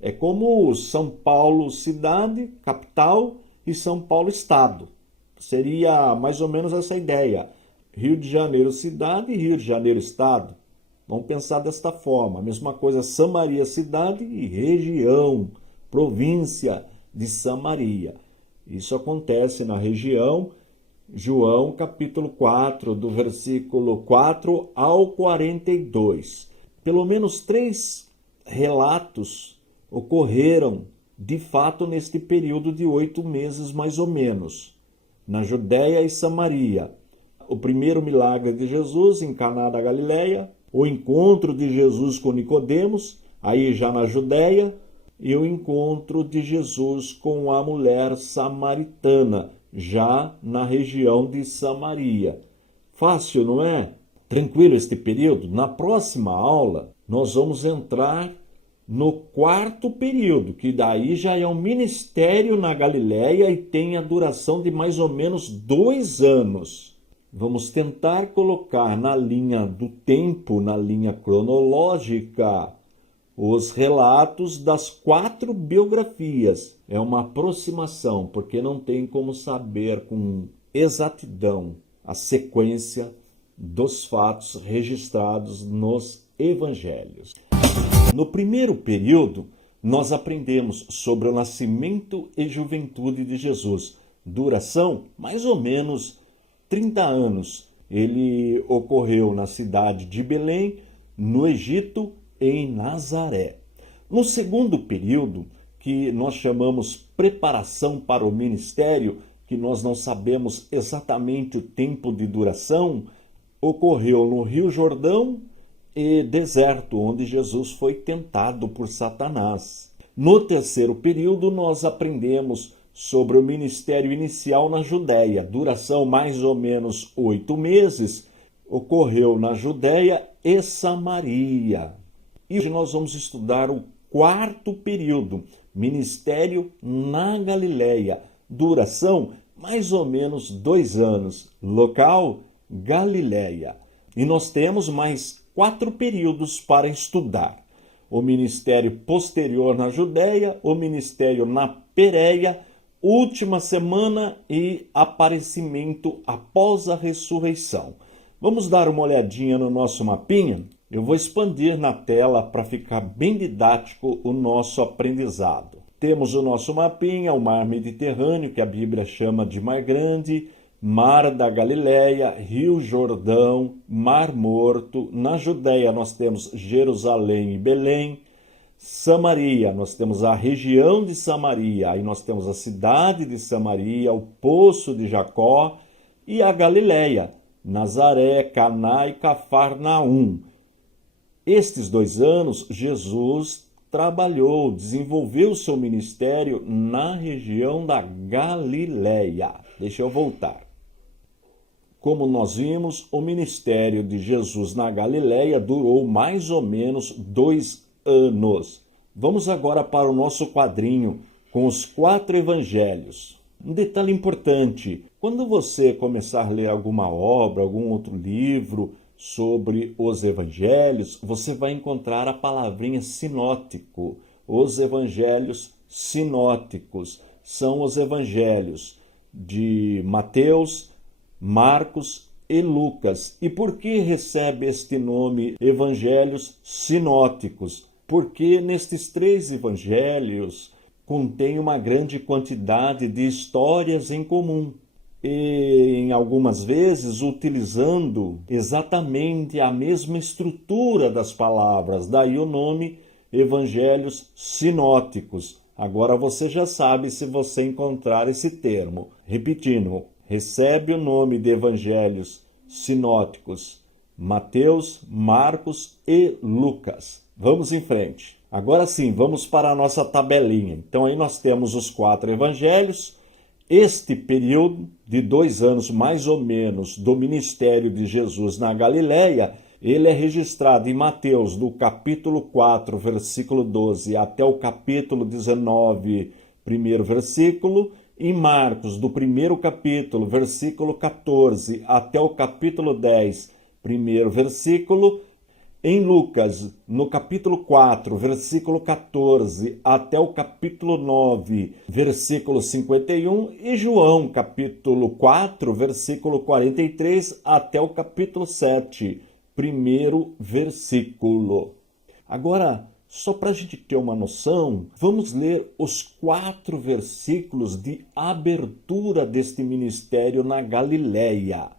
É como São Paulo cidade, capital, e São Paulo estado. Seria mais ou menos essa ideia. Rio de Janeiro cidade e Rio de Janeiro estado. Vamos pensar desta forma. A mesma coisa, Samaria cidade e região, província de Samaria. Isso acontece na região. João capítulo 4, do versículo 4 ao 42. Pelo menos 3 relatos ocorreram, de fato, neste período de 8 meses, mais ou menos, na Judéia e Samaria. O primeiro milagre de Jesus em Caná da Galileia, o encontro de Jesus com Nicodemos, aí já na Judéia, e o encontro de Jesus com a mulher samaritana, já na região de Samaria. Fácil, não é? Tranquilo este período? Na próxima aula, nós vamos entrar no 4º período, que daí já é um ministério na Galileia e tem a duração de mais ou menos 2 anos. Vamos tentar colocar na linha do tempo, na linha cronológica, os relatos das 4 biografias. É uma aproximação, porque não tem como saber com exatidão a sequência dos fatos registrados nos evangelhos. No primeiro período, nós aprendemos sobre o nascimento e juventude de Jesus. Duração, mais ou menos 30 anos. Ele ocorreu na cidade de Belém, no Egito, em Nazaré. No segundo período, que nós chamamos preparação para o ministério, que nós não sabemos exatamente o tempo de duração, ocorreu no Rio Jordão e deserto, onde Jesus foi tentado por Satanás. No terceiro período, nós aprendemos sobre o ministério inicial na Judéia, duração mais ou menos 8 meses, ocorreu na Judéia e Samaria. E hoje nós vamos estudar o 4º período, Ministério na Galileia. Duração, mais ou menos 2 anos. Local, Galileia. E nós temos mais 4 períodos para estudar. O ministério posterior na Judéia, o ministério na Pérea, última semana e aparecimento após a ressurreição. Vamos dar uma olhadinha no nosso mapinha? Eu vou expandir na tela para ficar bem didático o nosso aprendizado. Temos o nosso mapinha, o Mar Mediterrâneo, que a Bíblia chama de Mar Grande, Mar da Galileia, Rio Jordão, Mar Morto. Na Judéia nós temos Jerusalém e Belém. Samaria, nós temos a região de Samaria, aí nós temos a cidade de Samaria, o poço de Jacó e a Galileia, Nazaré, Caná e Cafarnaum. Estes 2 anos, Jesus trabalhou, desenvolveu seu ministério na região da Galileia. Deixa eu voltar. Como nós vimos, o ministério de Jesus na Galileia durou mais ou menos 2 anos. Vamos agora para o nosso quadrinho com os 4 evangelhos. Um detalhe importante, quando você começar a ler alguma obra, algum outro livro sobre os evangelhos, você vai encontrar a palavrinha sinótico. Os evangelhos sinóticos são os evangelhos de Mateus, Marcos e Lucas. E por que recebe este nome evangelhos sinóticos? Porque nestes 3 evangelhos contém uma grande quantidade de histórias em comum. E em algumas vezes utilizando exatamente a mesma estrutura das palavras. Daí o nome evangelhos sinóticos. Agora você já sabe se você encontrar esse termo. Repetindo, recebe o nome de evangelhos sinóticos Mateus, Marcos e Lucas. Vamos em frente. Agora sim, vamos para a nossa tabelinha. Então aí nós temos os 4 evangelhos. Este período de 2 anos mais ou menos do ministério de Jesus na Galileia, ele é registrado em Mateus, do capítulo 4, versículo 12, até o capítulo 19, primeiro versículo. Em Marcos, do primeiro capítulo, versículo 14, até o capítulo 10, primeiro versículo. Em Lucas, no capítulo 4, versículo 14, até o capítulo 9, versículo 51, e João, capítulo 4, versículo 43, até o capítulo 7, primeiro versículo. Agora, só para a gente ter uma noção, vamos ler os 4 versículos de abertura deste ministério na Galileia.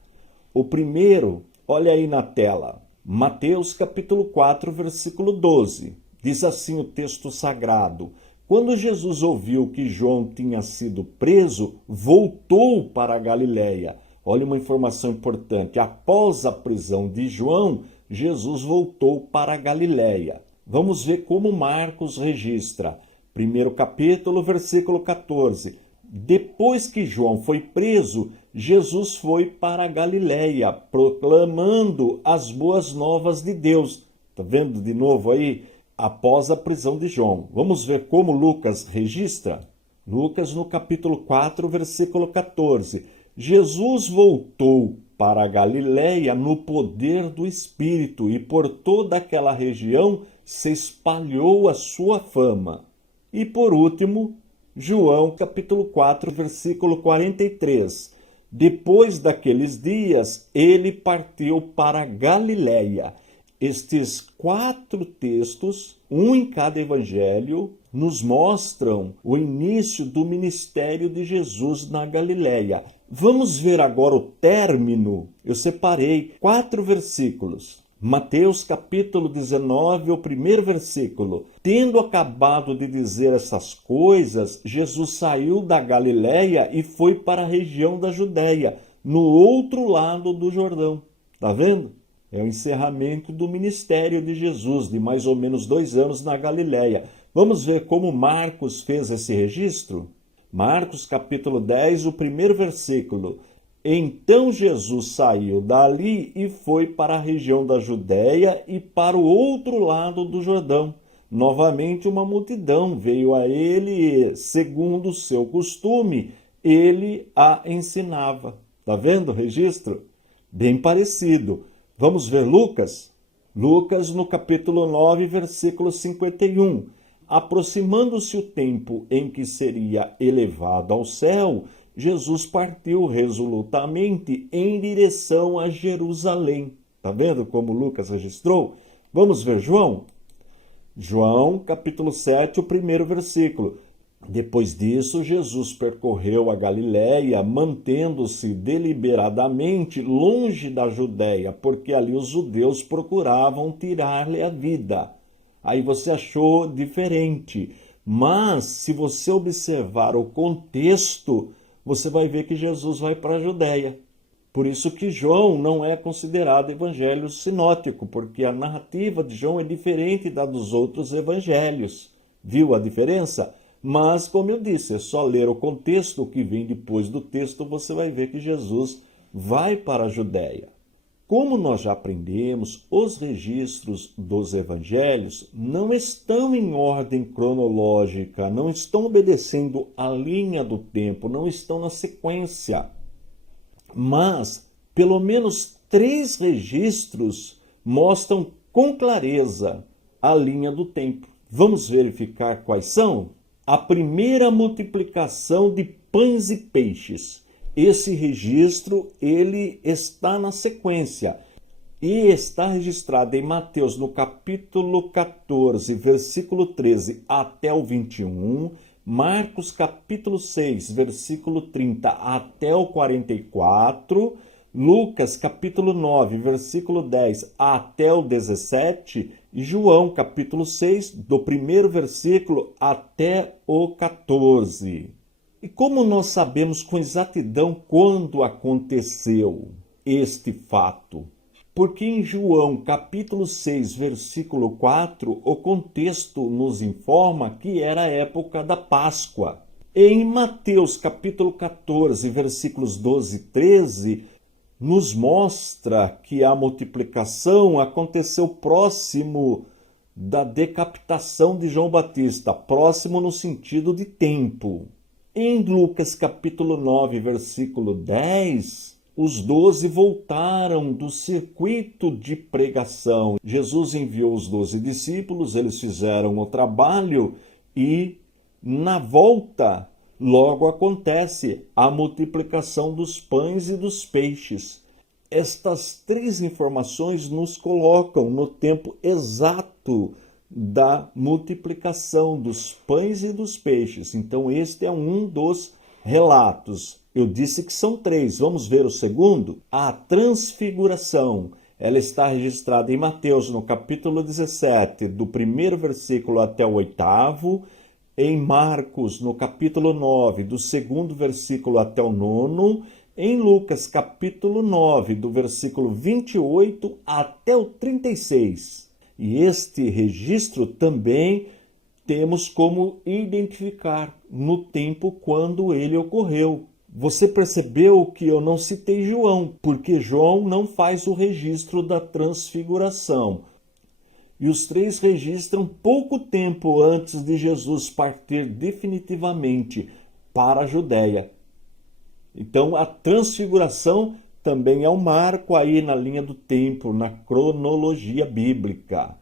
O primeiro, olha aí na tela. Mateus capítulo 4, versículo 12. Diz assim o texto sagrado: Quando Jesus ouviu que João tinha sido preso, voltou para a Galileia. Olha uma informação importante. Após a prisão de João, Jesus voltou para a Galileia. Vamos ver como Marcos registra. Primeiro capítulo, versículo 14. Depois que João foi preso, Jesus foi para a Galileia, proclamando as boas novas de Deus. Está vendo de novo aí? Após a prisão de João. Vamos ver como Lucas registra? Lucas, no capítulo 4, versículo 14. Jesus voltou para a Galileia no poder do Espírito, e por toda aquela região se espalhou a sua fama. E por último, João, capítulo 4, versículo 43. Depois daqueles dias, ele partiu para a Galileia. Estes 4 textos, um em cada evangelho, nos mostram o início do ministério de Jesus na Galileia. Vamos ver agora o término. Eu separei 4 versículos. Mateus capítulo 19, o primeiro versículo. Tendo acabado de dizer essas coisas, Jesus saiu da Galileia e foi para a região da Judéia, no outro lado do Jordão. Está vendo? É o encerramento do ministério de Jesus, de mais ou menos 2 anos na Galileia. Vamos ver como Marcos fez esse registro? Marcos capítulo 10, o primeiro versículo. Então Jesus saiu dali e foi para a região da Judéia e para o outro lado do Jordão, Novamente uma multidão veio a ele e, segundo o seu costume, ele a ensinava. Está vendo o registro? Bem parecido. Vamos ver Lucas? Lucas no capítulo 9, versículo 51. Aproximando-se o tempo em que seria elevado ao céu, Jesus partiu resolutamente em direção a Jerusalém. Está vendo como Lucas registrou? Vamos ver João? João, capítulo 7, o primeiro versículo. Depois disso, Jesus percorreu a Galiléia, mantendo-se deliberadamente longe da Judéia, porque ali os judeus procuravam tirar-lhe a vida. Aí você achou diferente. Mas, se você observar o contexto, você vai ver que Jesus vai para a Judéia. Por isso que João não é considerado evangelho sinótico, porque a narrativa de João é diferente da dos outros evangelhos. Viu a diferença? Mas, como eu disse, é só ler o contexto, o que vem depois do texto, você vai ver que Jesus vai para a Judéia. Como nós já aprendemos, os registros dos evangelhos não estão em ordem cronológica, não estão obedecendo a linha do tempo, não estão na sequência. Mas, pelo menos 3 registros mostram com clareza a linha do tempo. Vamos verificar quais são? A primeira multiplicação de pães e peixes. Esse registro, ele está na sequência e está registrado em Mateus no capítulo 14, versículo 13 até o 21, Marcos capítulo 6, versículo 30 até o 44, Lucas capítulo 9, versículo 10 até o 17 e João capítulo 6, do primeiro versículo até o 14. E como nós sabemos com exatidão quando aconteceu este fato? Porque em João capítulo 6, versículo 4, o contexto nos informa que era a época da Páscoa. Em Mateus capítulo 14, versículos 12 e 13, nos mostra que a multiplicação aconteceu próximo da decapitação de João Batista, próximo no sentido de tempo. Em Lucas capítulo 9, versículo 10, os 12 voltaram do circuito de pregação. Jesus enviou os 12 discípulos, eles fizeram o trabalho e, na volta, logo acontece a multiplicação dos pães e dos peixes. Estas 3 informações nos colocam no tempo exato da multiplicação dos pães e dos peixes. Então, este é um dos relatos. Eu disse que são 3. Vamos ver o segundo? A transfiguração. Ela está registrada em Mateus, no capítulo 17, do primeiro versículo até o 8º, em Marcos, no capítulo 9, do segundo versículo até o 9º, em Lucas, capítulo 9, do versículo 28 até o 36. E este registro também temos como identificar no tempo quando ele ocorreu. Você percebeu que eu não citei João, porque João não faz o registro da transfiguração. E os 3 registram pouco tempo antes de Jesus partir definitivamente para a Judéia. Então, a transfiguração também é um marco aí na linha do tempo, na cronologia bíblica.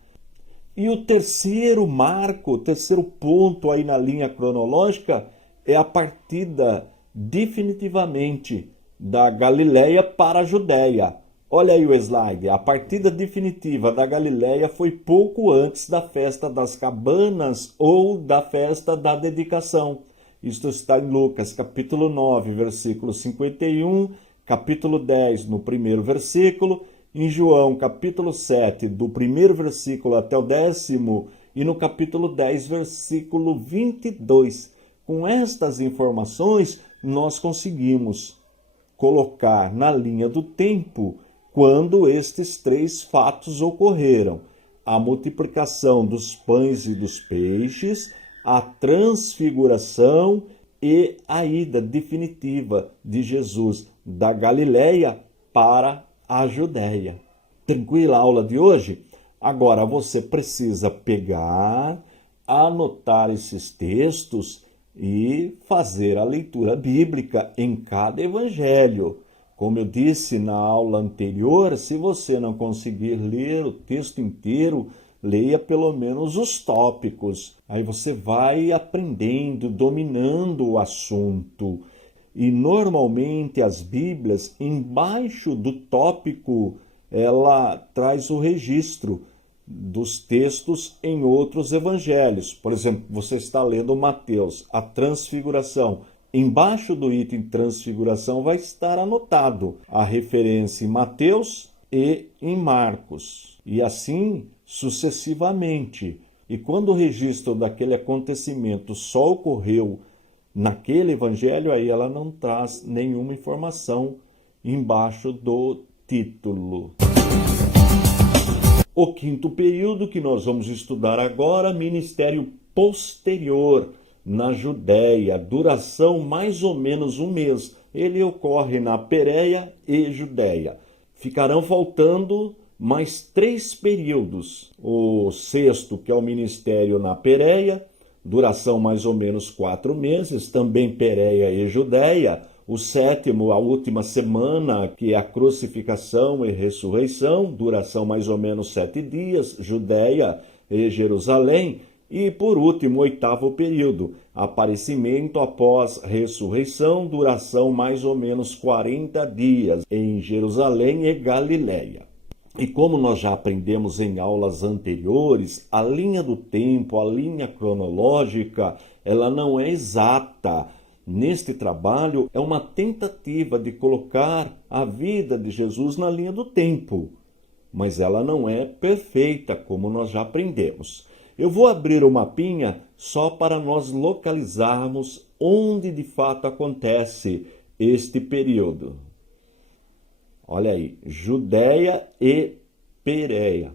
E o terceiro marco, o terceiro ponto aí na linha cronológica é a partida definitivamente da Galiléia para a Judéia. Olha aí o slide. A partida definitiva da Galiléia foi pouco antes da festa das cabanas ou da festa da dedicação. Isto está em Lucas, capítulo 9, versículo 51, capítulo 10, no primeiro versículo, em João, capítulo 7, do primeiro versículo até o 10º, e no capítulo 10, versículo 22. Com estas informações, nós conseguimos colocar na linha do tempo quando estes 3 fatos ocorreram: a multiplicação dos pães e dos peixes, a transfiguração e a ida definitiva de Jesus da Galiléia para a Judéia. Tranquila a aula de hoje? Agora, você precisa pegar, anotar esses textos e fazer a leitura bíblica em cada evangelho. Como eu disse na aula anterior, se você não conseguir ler o texto inteiro, leia pelo menos os tópicos. Aí você vai aprendendo, dominando o assunto. E normalmente as Bíblias, embaixo do tópico, ela traz o registro dos textos em outros evangelhos. Por exemplo, você está lendo Mateus, a transfiguração. Embaixo do item transfiguração vai estar anotado a referência em Mateus e em Marcos. E assim sucessivamente. E quando o registro daquele acontecimento só ocorreu naquele evangelho, aí ela não traz nenhuma informação embaixo do título. O quinto período que nós vamos estudar agora, ministério posterior na Judéia, duração mais ou menos um mês. Ele ocorre na Pérea e Judéia. Ficarão faltando mais 3 períodos. O sexto, que é o ministério na Pérea, duração mais ou menos 4 meses, também Pérea e Judéia. O sétimo, a última semana, que é a crucificação e ressurreição, duração mais ou menos 7 dias, Judéia e Jerusalém. E por último, o oitavo período, aparecimento após ressurreição, duração mais ou menos 40 dias, em Jerusalém e Galiléia. E como nós já aprendemos em aulas anteriores, a linha do tempo, a linha cronológica, ela não é exata. Neste trabalho, é uma tentativa de colocar a vida de Jesus na linha do tempo, mas ela não é perfeita, como nós já aprendemos. Eu vou abrir o mapinha só para nós localizarmos onde de fato acontece este período. Olha aí, Judéia e Pérea.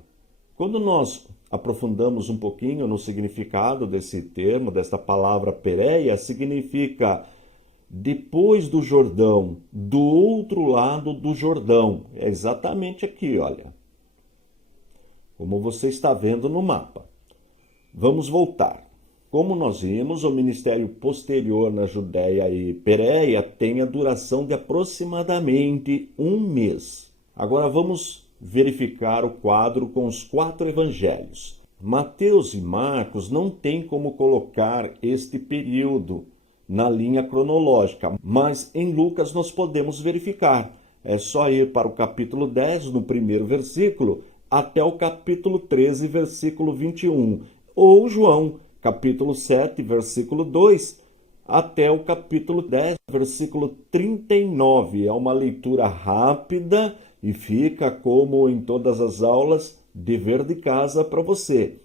Quando nós aprofundamos um pouquinho no significado desse termo, desta palavra Pérea, significa depois do Jordão, do outro lado do Jordão. É exatamente aqui, olha. Como você está vendo no mapa. Vamos voltar. Como nós vimos, o ministério posterior na Judéia e Pérea tem a duração de aproximadamente um mês. Agora vamos verificar o quadro com os 4 evangelhos. Mateus e Marcos não tem como colocar este período na linha cronológica, mas em Lucas nós podemos verificar. É só ir para o capítulo 10, no primeiro versículo, até o capítulo 13, versículo 21. Ou João, capítulo 7, versículo 2, até o capítulo 10, versículo 39. É uma leitura rápida e fica, como em todas as aulas, dever de casa para você.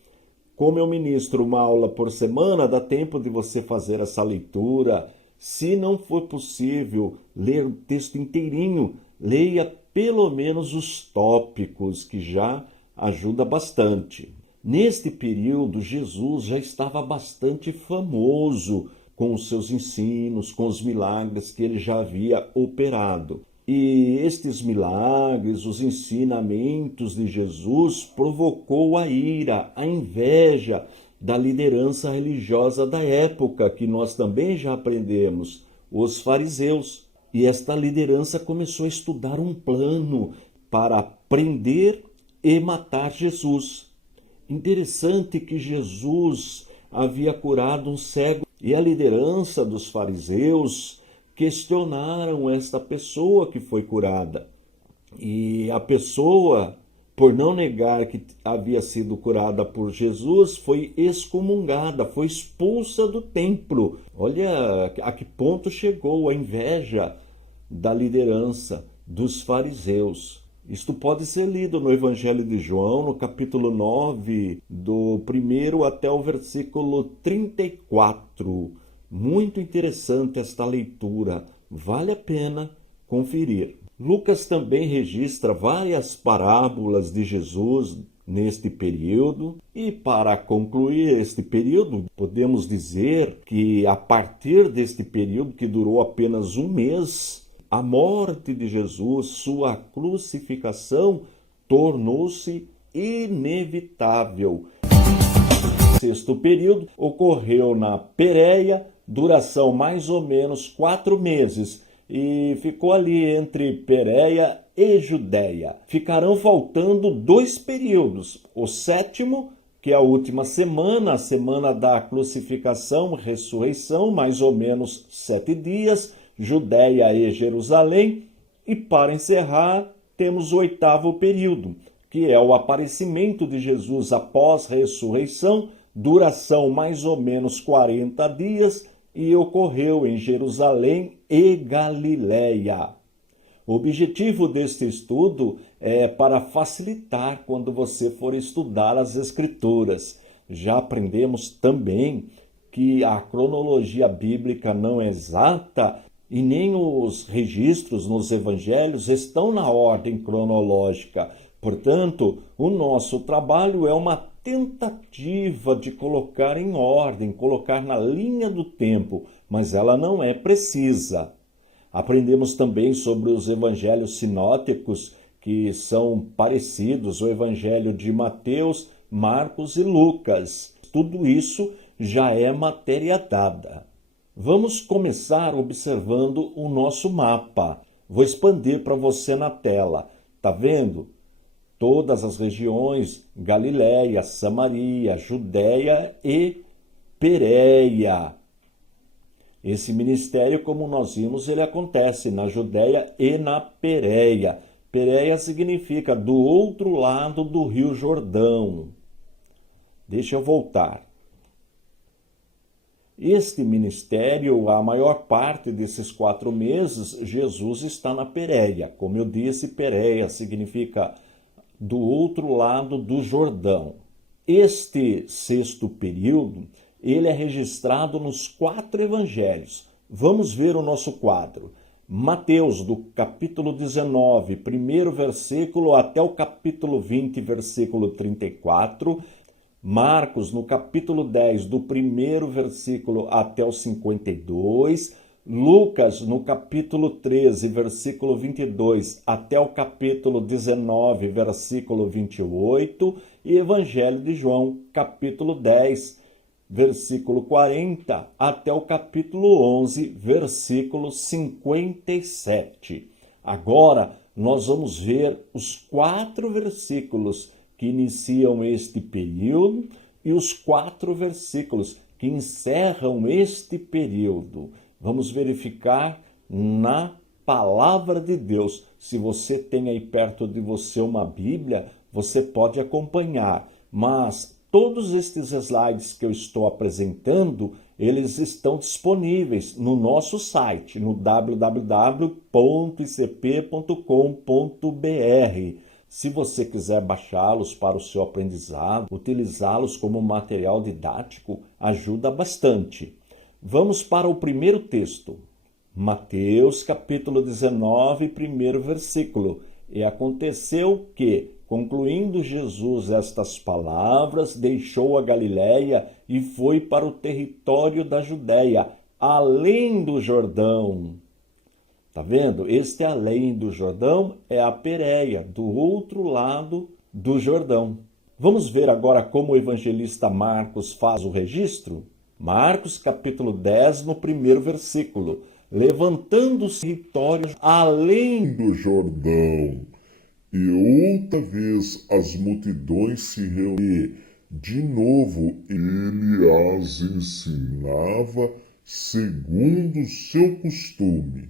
Como eu ministro uma aula por semana, dá tempo de você fazer essa leitura. Se não for possível ler o texto inteirinho, leia pelo menos os tópicos, que já ajuda bastante. Neste período, Jesus já estava bastante famoso com os seus ensinos, com os milagres que ele já havia operado. E estes milagres, os ensinamentos de Jesus, provocou a ira, a inveja da liderança religiosa da época, que nós também já aprendemos, os fariseus. E esta liderança começou a estudar um plano para prender e matar Jesus. Interessante que Jesus havia curado um cego e a liderança dos fariseus questionaram esta pessoa que foi curada. E a pessoa, por não negar que havia sido curada por Jesus, foi excomungada, foi expulsa do templo. Olha a que ponto chegou a inveja da liderança dos fariseus. Isto pode ser lido no Evangelho de João, no capítulo 9, do 1 até o versículo 34. Muito interessante esta leitura, vale a pena conferir. Lucas também registra várias parábolas de Jesus neste período. E para concluir este período, podemos dizer que a partir deste período, que durou apenas um mês, a morte de Jesus, sua crucificação, tornou-se inevitável. O sexto período ocorreu na Pérea, duração mais ou menos 4 meses, e ficou ali entre Pérea e Judéia. Ficarão faltando 2 períodos, o sétimo, que é a última semana, a semana da crucificação, ressurreição, mais ou menos 7 dias, Judéia e Jerusalém, e para encerrar, temos o 8º período, que é o aparecimento de Jesus após ressurreição, duração mais ou menos 40 dias, e ocorreu em Jerusalém e Galiléia. O objetivo deste estudo é para facilitar quando você for estudar as Escrituras. Já aprendemos também que a cronologia bíblica não é exata e nem os registros nos evangelhos estão na ordem cronológica. Portanto, o nosso trabalho é uma tentativa de colocar em ordem, colocar na linha do tempo, mas ela não é precisa. Aprendemos também sobre os evangelhos sinóticos, que são parecidos, o evangelho de Mateus, Marcos e Lucas. Tudo isso já é matéria dada. Vamos começar observando o nosso mapa. Vou expandir para você na tela. Tá vendo? Todas as regiões, Galiléia, Samaria, Judéia e Pérea. Esse ministério, como nós vimos, ele acontece na Judéia e na Pérea. Pérea significa do outro lado do Rio Jordão. Deixa eu voltar. Este ministério, a maior parte desses 4 meses, Jesus está na Pérea. Como eu disse, Pérea significa do outro lado do Jordão. Este 6º período, ele é registrado nos 4 evangelhos. Vamos ver o nosso quadro. Mateus, do capítulo 19, primeiro versículo, até o capítulo 20, versículo 34. Marcos, no capítulo 10, do primeiro versículo até o 52. Lucas, no capítulo 13, versículo 22, até o capítulo 19, versículo 28. E Evangelho de João, capítulo 10, versículo 40, até o capítulo 11, versículo 57. Agora, nós vamos ver os 4 versículos que iniciam este período e os 4 versículos que encerram este período. Vamos verificar na palavra de Deus. Se você tem aí perto de você uma Bíblia, você pode acompanhar. Mas todos estes slides que eu estou apresentando, eles estão disponíveis no nosso site, no www.icp.com.br. Se você quiser baixá-los para o seu aprendizado, utilizá-los como material didático, ajuda bastante. Vamos para o primeiro texto. Mateus, capítulo 19, primeiro versículo. E aconteceu que, concluindo Jesus estas palavras, deixou a Galiléia e foi para o território da Judéia, além do Jordão. Tá vendo? Este além do Jordão é a Pérea, do outro lado do Jordão. Vamos ver agora como o evangelista Marcos faz o registro? Marcos, capítulo 10, no primeiro versículo. Levantando os territórios além do Jordão, e outra vez as multidões se reuniam, de novo ele as ensinava segundo o seu costume.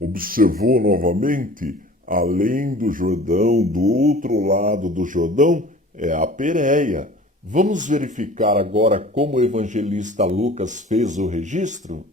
Observou novamente, além do Jordão, do outro lado do Jordão, é a Pérea. Vamos verificar agora como o evangelista Lucas fez o registro?